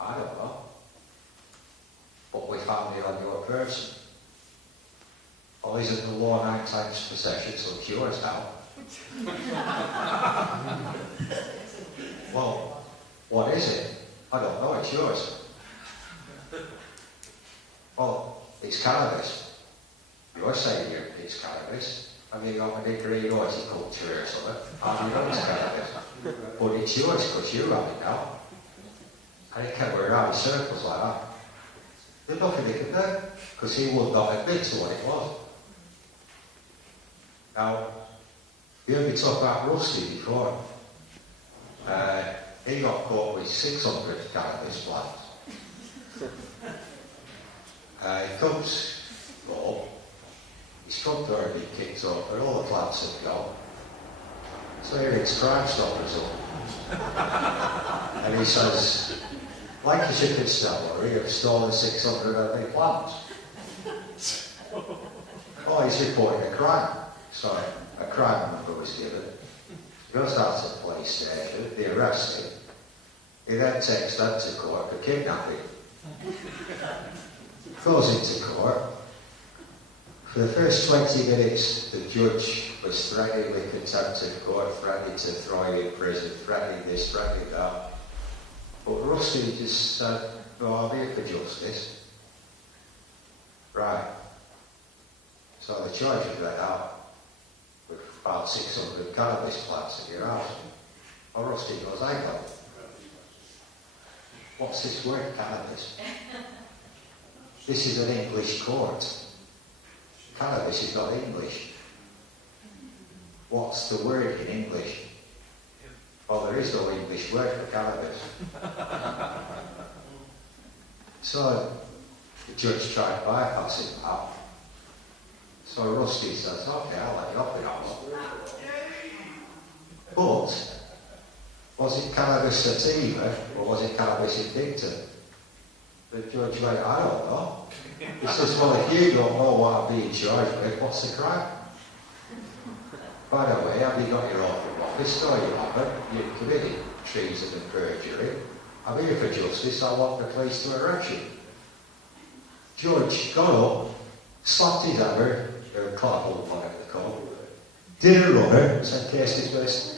"I don't know. But we found it on your person." "Well, isn't the law 9 times possession, so it's yours now?" "Well, what is it?" "I don't know, it's yours." "Well, it's cannabis." "You're saying it's cannabis. Have you got a degree in horticulture or something? How do you know it's cannabis?" "But it's yours because you have it now." And it kept going around in circles like that. There's nothing they could do, because he would not admit to what it was. Now, you heard me talk about Rusty before. He got caught with 600 cannabis plants. He comes home, his front door had been kicked up, and all the plants had gone. So he rings Crime Stoppers up. And he says, "Lancashire Constabulary have stolen 600 of the plants." "Oh, he's reporting a crime." Sorry, a crime number was given. He goes down to the police station, they arrest him. He then takes them to court for kidnapping. Goes into court. For the first 20 minutes, the judge was threatening with contempt of court, threatening to throw him in prison, threatening this, threatening that. But Rusty just said, "No, I'm here for justice." Right. So the charge was read out with about 600 cannabis plants in your house. Well, Rusty goes, "Hang on. What's this word, cannabis? This is an English court. Cannabis is not English. What's the word in English?" "Well, there is no English word for cannabis." So the judge tried bypassing that. So Rusty says, "Okay, I'll let you off with that one." But was it cannabis sativa or was it cannabis addictive? The judge went, "I don't know." He says, "Well, if you don't know what I'm being charged with, what's the crime? By the way, have you got your oath of office? No, you haven't. You've committed treason and perjury. I'm here for justice. I want the police to arrest you." Judge got up, slapped his hammer, or cardboard one at the call, did a runner, said, "Case dismissed."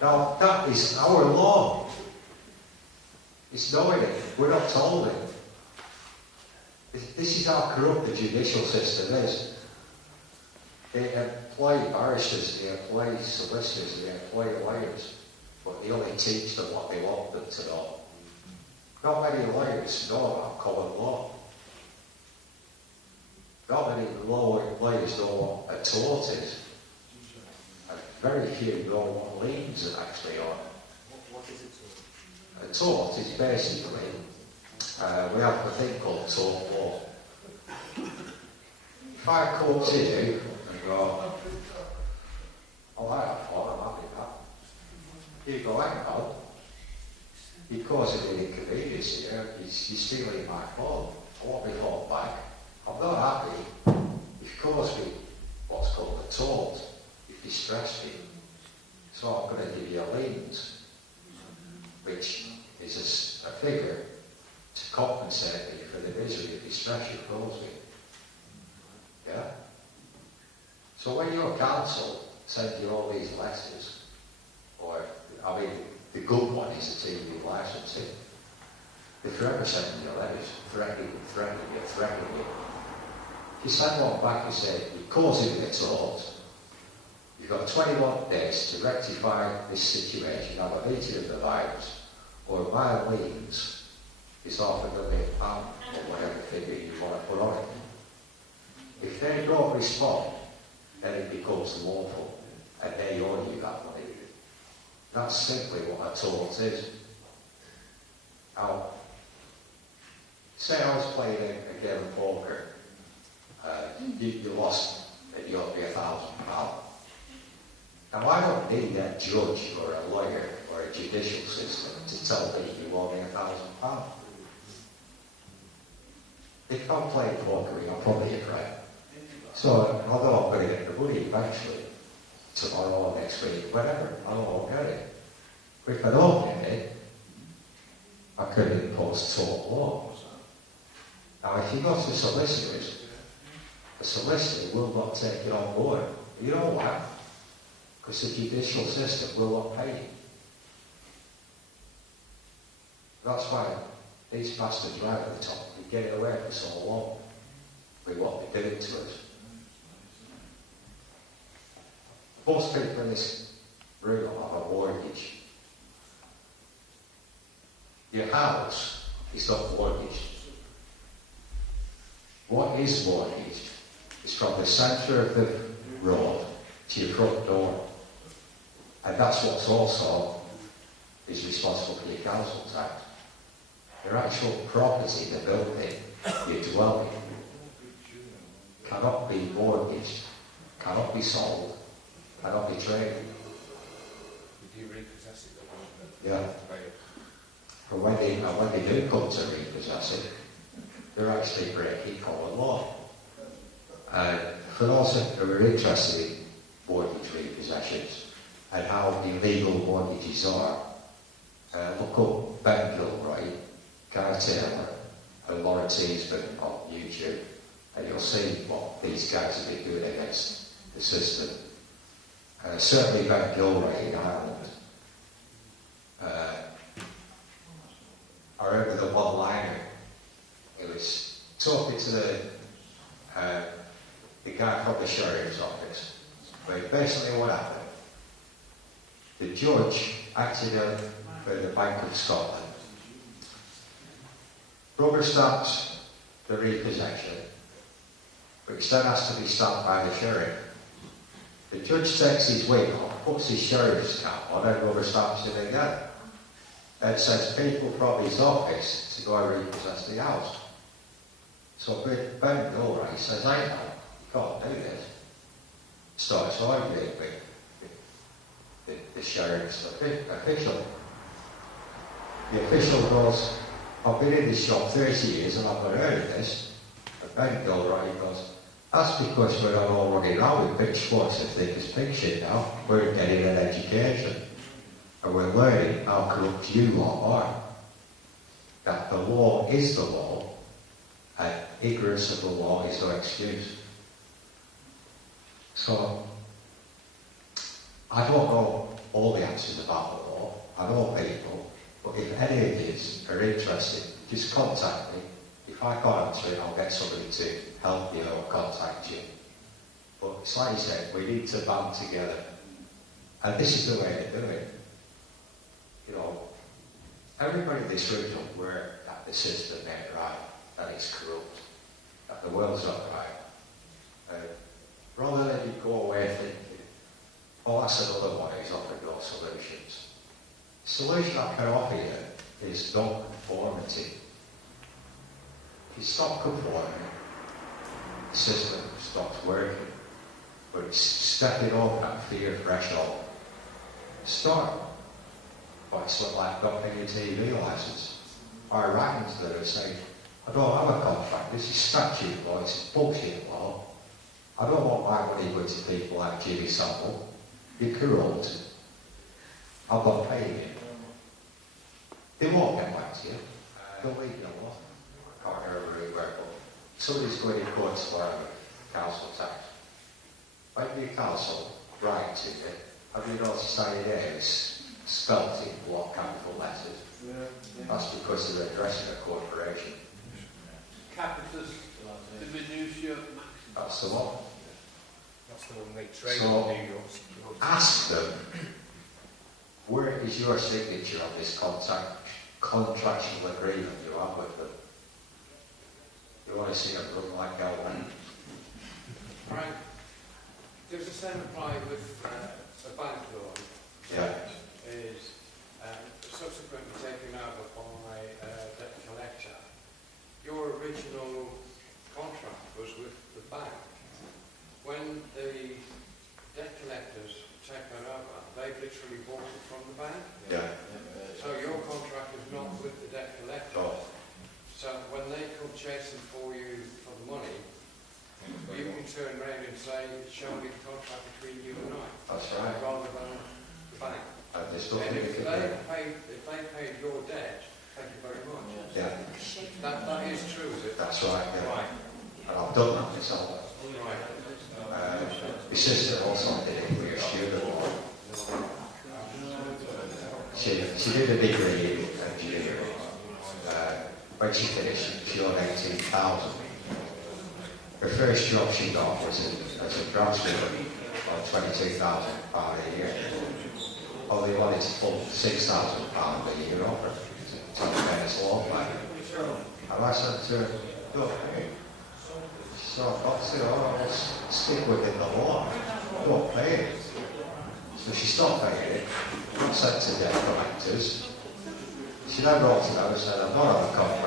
Now, that is our law. It's knowing it. We're not told it. This is how corrupt the judicial system is. They employ barristers, they employ solicitors, they employ lawyers, but they only teach them what they want them to know. Not many lawyers know about common law. Not many lawyers know what a tort is. And very few know what liens are actually on. What is it? A tort is basically, we have a thing called tort law. If I come to you and go, "Oh, I have one, I'm You go, hang on, you're causing an inconvenience here, you're stealing my phone, I want my phone back. I'm not happy, you've caused me what's called a tort, you've distressed me, so I'm going to give you a liens, which is a figure to compensate me for the misery and distress you caused me. Yeah? So when your council sends you all these letters, or, I mean, the good one is the TV licensing, they're forever sending you letters, threatening you. If you send one back and say, you're causing me a tort, you've got 21 days to rectify this situation, have a meeting of the virus, or my liens is £500,000 or whatever figure you want to put on it. If they don't respond, then it becomes lawful, and they owe you that money. That's simply what a tort is. Now, say I was playing a game of poker, you lost, and you owe me £1,000. Now, I don't need a judge or a lawyer or a judicial system to tell me you owe me £1,000. If I'm playing poker, I'm probably a friend. So, although I'm going to get the money eventually, tomorrow or next week, whatever, I won't get it. But if I don't get it, I could impose tort law. Now, if you go to solicitors, the solicitor will not take it on board. You know why? Because the judicial system will not pay you. That's why these bastards right at the top are getting away for so long with what they're doing to us. Most people in this room have a mortgage. Your house is not mortgaged. What is mortgaged is from the centre of the road to your front door. And that's what's also is responsible for your council tax. Your actual property, the building, your dwelling, cannot be mortgaged, cannot be sold, cannot be traded. Would you repossess it? Yeah. And when they do come to repossess it, they're actually breaking common law. And for those who are interested in mortgage repossessions and how illegal mortgages are, look up Ben Gilroy, Guy Taylor, and Lawrence Eastman on YouTube, and you'll see what these guys have been doing against the system. Certainly Ben Gilroy in Ireland. I remember the one-liner. He was talking to the guy from the sheriff's office. But basically what happened, the judge acted for the Bank of Scotland. Rubber stamps the repossession, which then has to be stamped by the sheriff. The judge takes his wig off, puts his sheriff's cap on, and rubber stamps it again. And sends people from his office to go and repossess the house. So Ben Gilroy says, "Hey, no, you can't do this." Starts arguing with the sheriff's official. The official goes, "I've been in this shop 30 years and I've not heard of this." And Ben Gilroy goes, "That's because we're not all running around with pitchforks as thick as pig shit now. We're getting an education. And we're learning how corrupt you lot are. That the law is the law, and ignorance of the law is no excuse." So, I don't know all the answers about the law. I know people, but if any of you are interested, just contact me. If I can't answer it, I'll get somebody to help you or contact you. But it's like you said, we need to band together. And this is the way to do it. You know, everybody in this room is aware that the system ain't right, that it's corrupt, that the world's not right. Rather than you go away thinking, "Oh, that's another one who's offering no solutions." The solution I can offer you is non-conformity. If you stop conforming, the system stops working. But it's stepping over that fear threshold. Start but it's not like got any TV licence. I rang to them and said, I don't have a contract, this is statute law, it's bullshit law. I don't want my money going to people like Jimmy Savile. You're corrupt. I'm not paying you. They won't get back to you. They'll leave you alone. I can't remember who where, but somebody's going in court tomorrow with council tax. When your council write to you, have you noticed how your name is spelt in block capital letters? That's because they're addressing a corporation. Capitus diminutia maximus. That's the one. That's the one they trade So, in New York. Ask them, where is your signature on this contractual agreement you have with them? You want to see them run like hell, then? Right. Does the same apply with a bank loan? Yeah. Is subsequently taken over by debt collector. Your original contract was with the bank. When the debt collectors take that over, they've literally bought it from the bank. Yeah. So your contract is not with the debt collector. Oh. So when they come chasing for you for the money, you can turn around and say, show me the contract between you and I. That's right. Rather than the bank. And there's And nothing you if can they do. paid your debt, thank you very much. Yeah, That is true, is it? that's right. Yeah. Right. And I've done that myself. Right. My sister also did it with a student law. She did a degree in engineering. When she finished, she earned 18,000. Her first job she got was as a draftsman on £22,000 a year. Oh, they wanted to pull £6,000 a year off her to pay this law back. And I said to her, look, so I've got to, let's stick within the law. Don't pay it. So she stopped paying it, got sent to debt collectors. She then wrote to them and said, I'm not on a contract.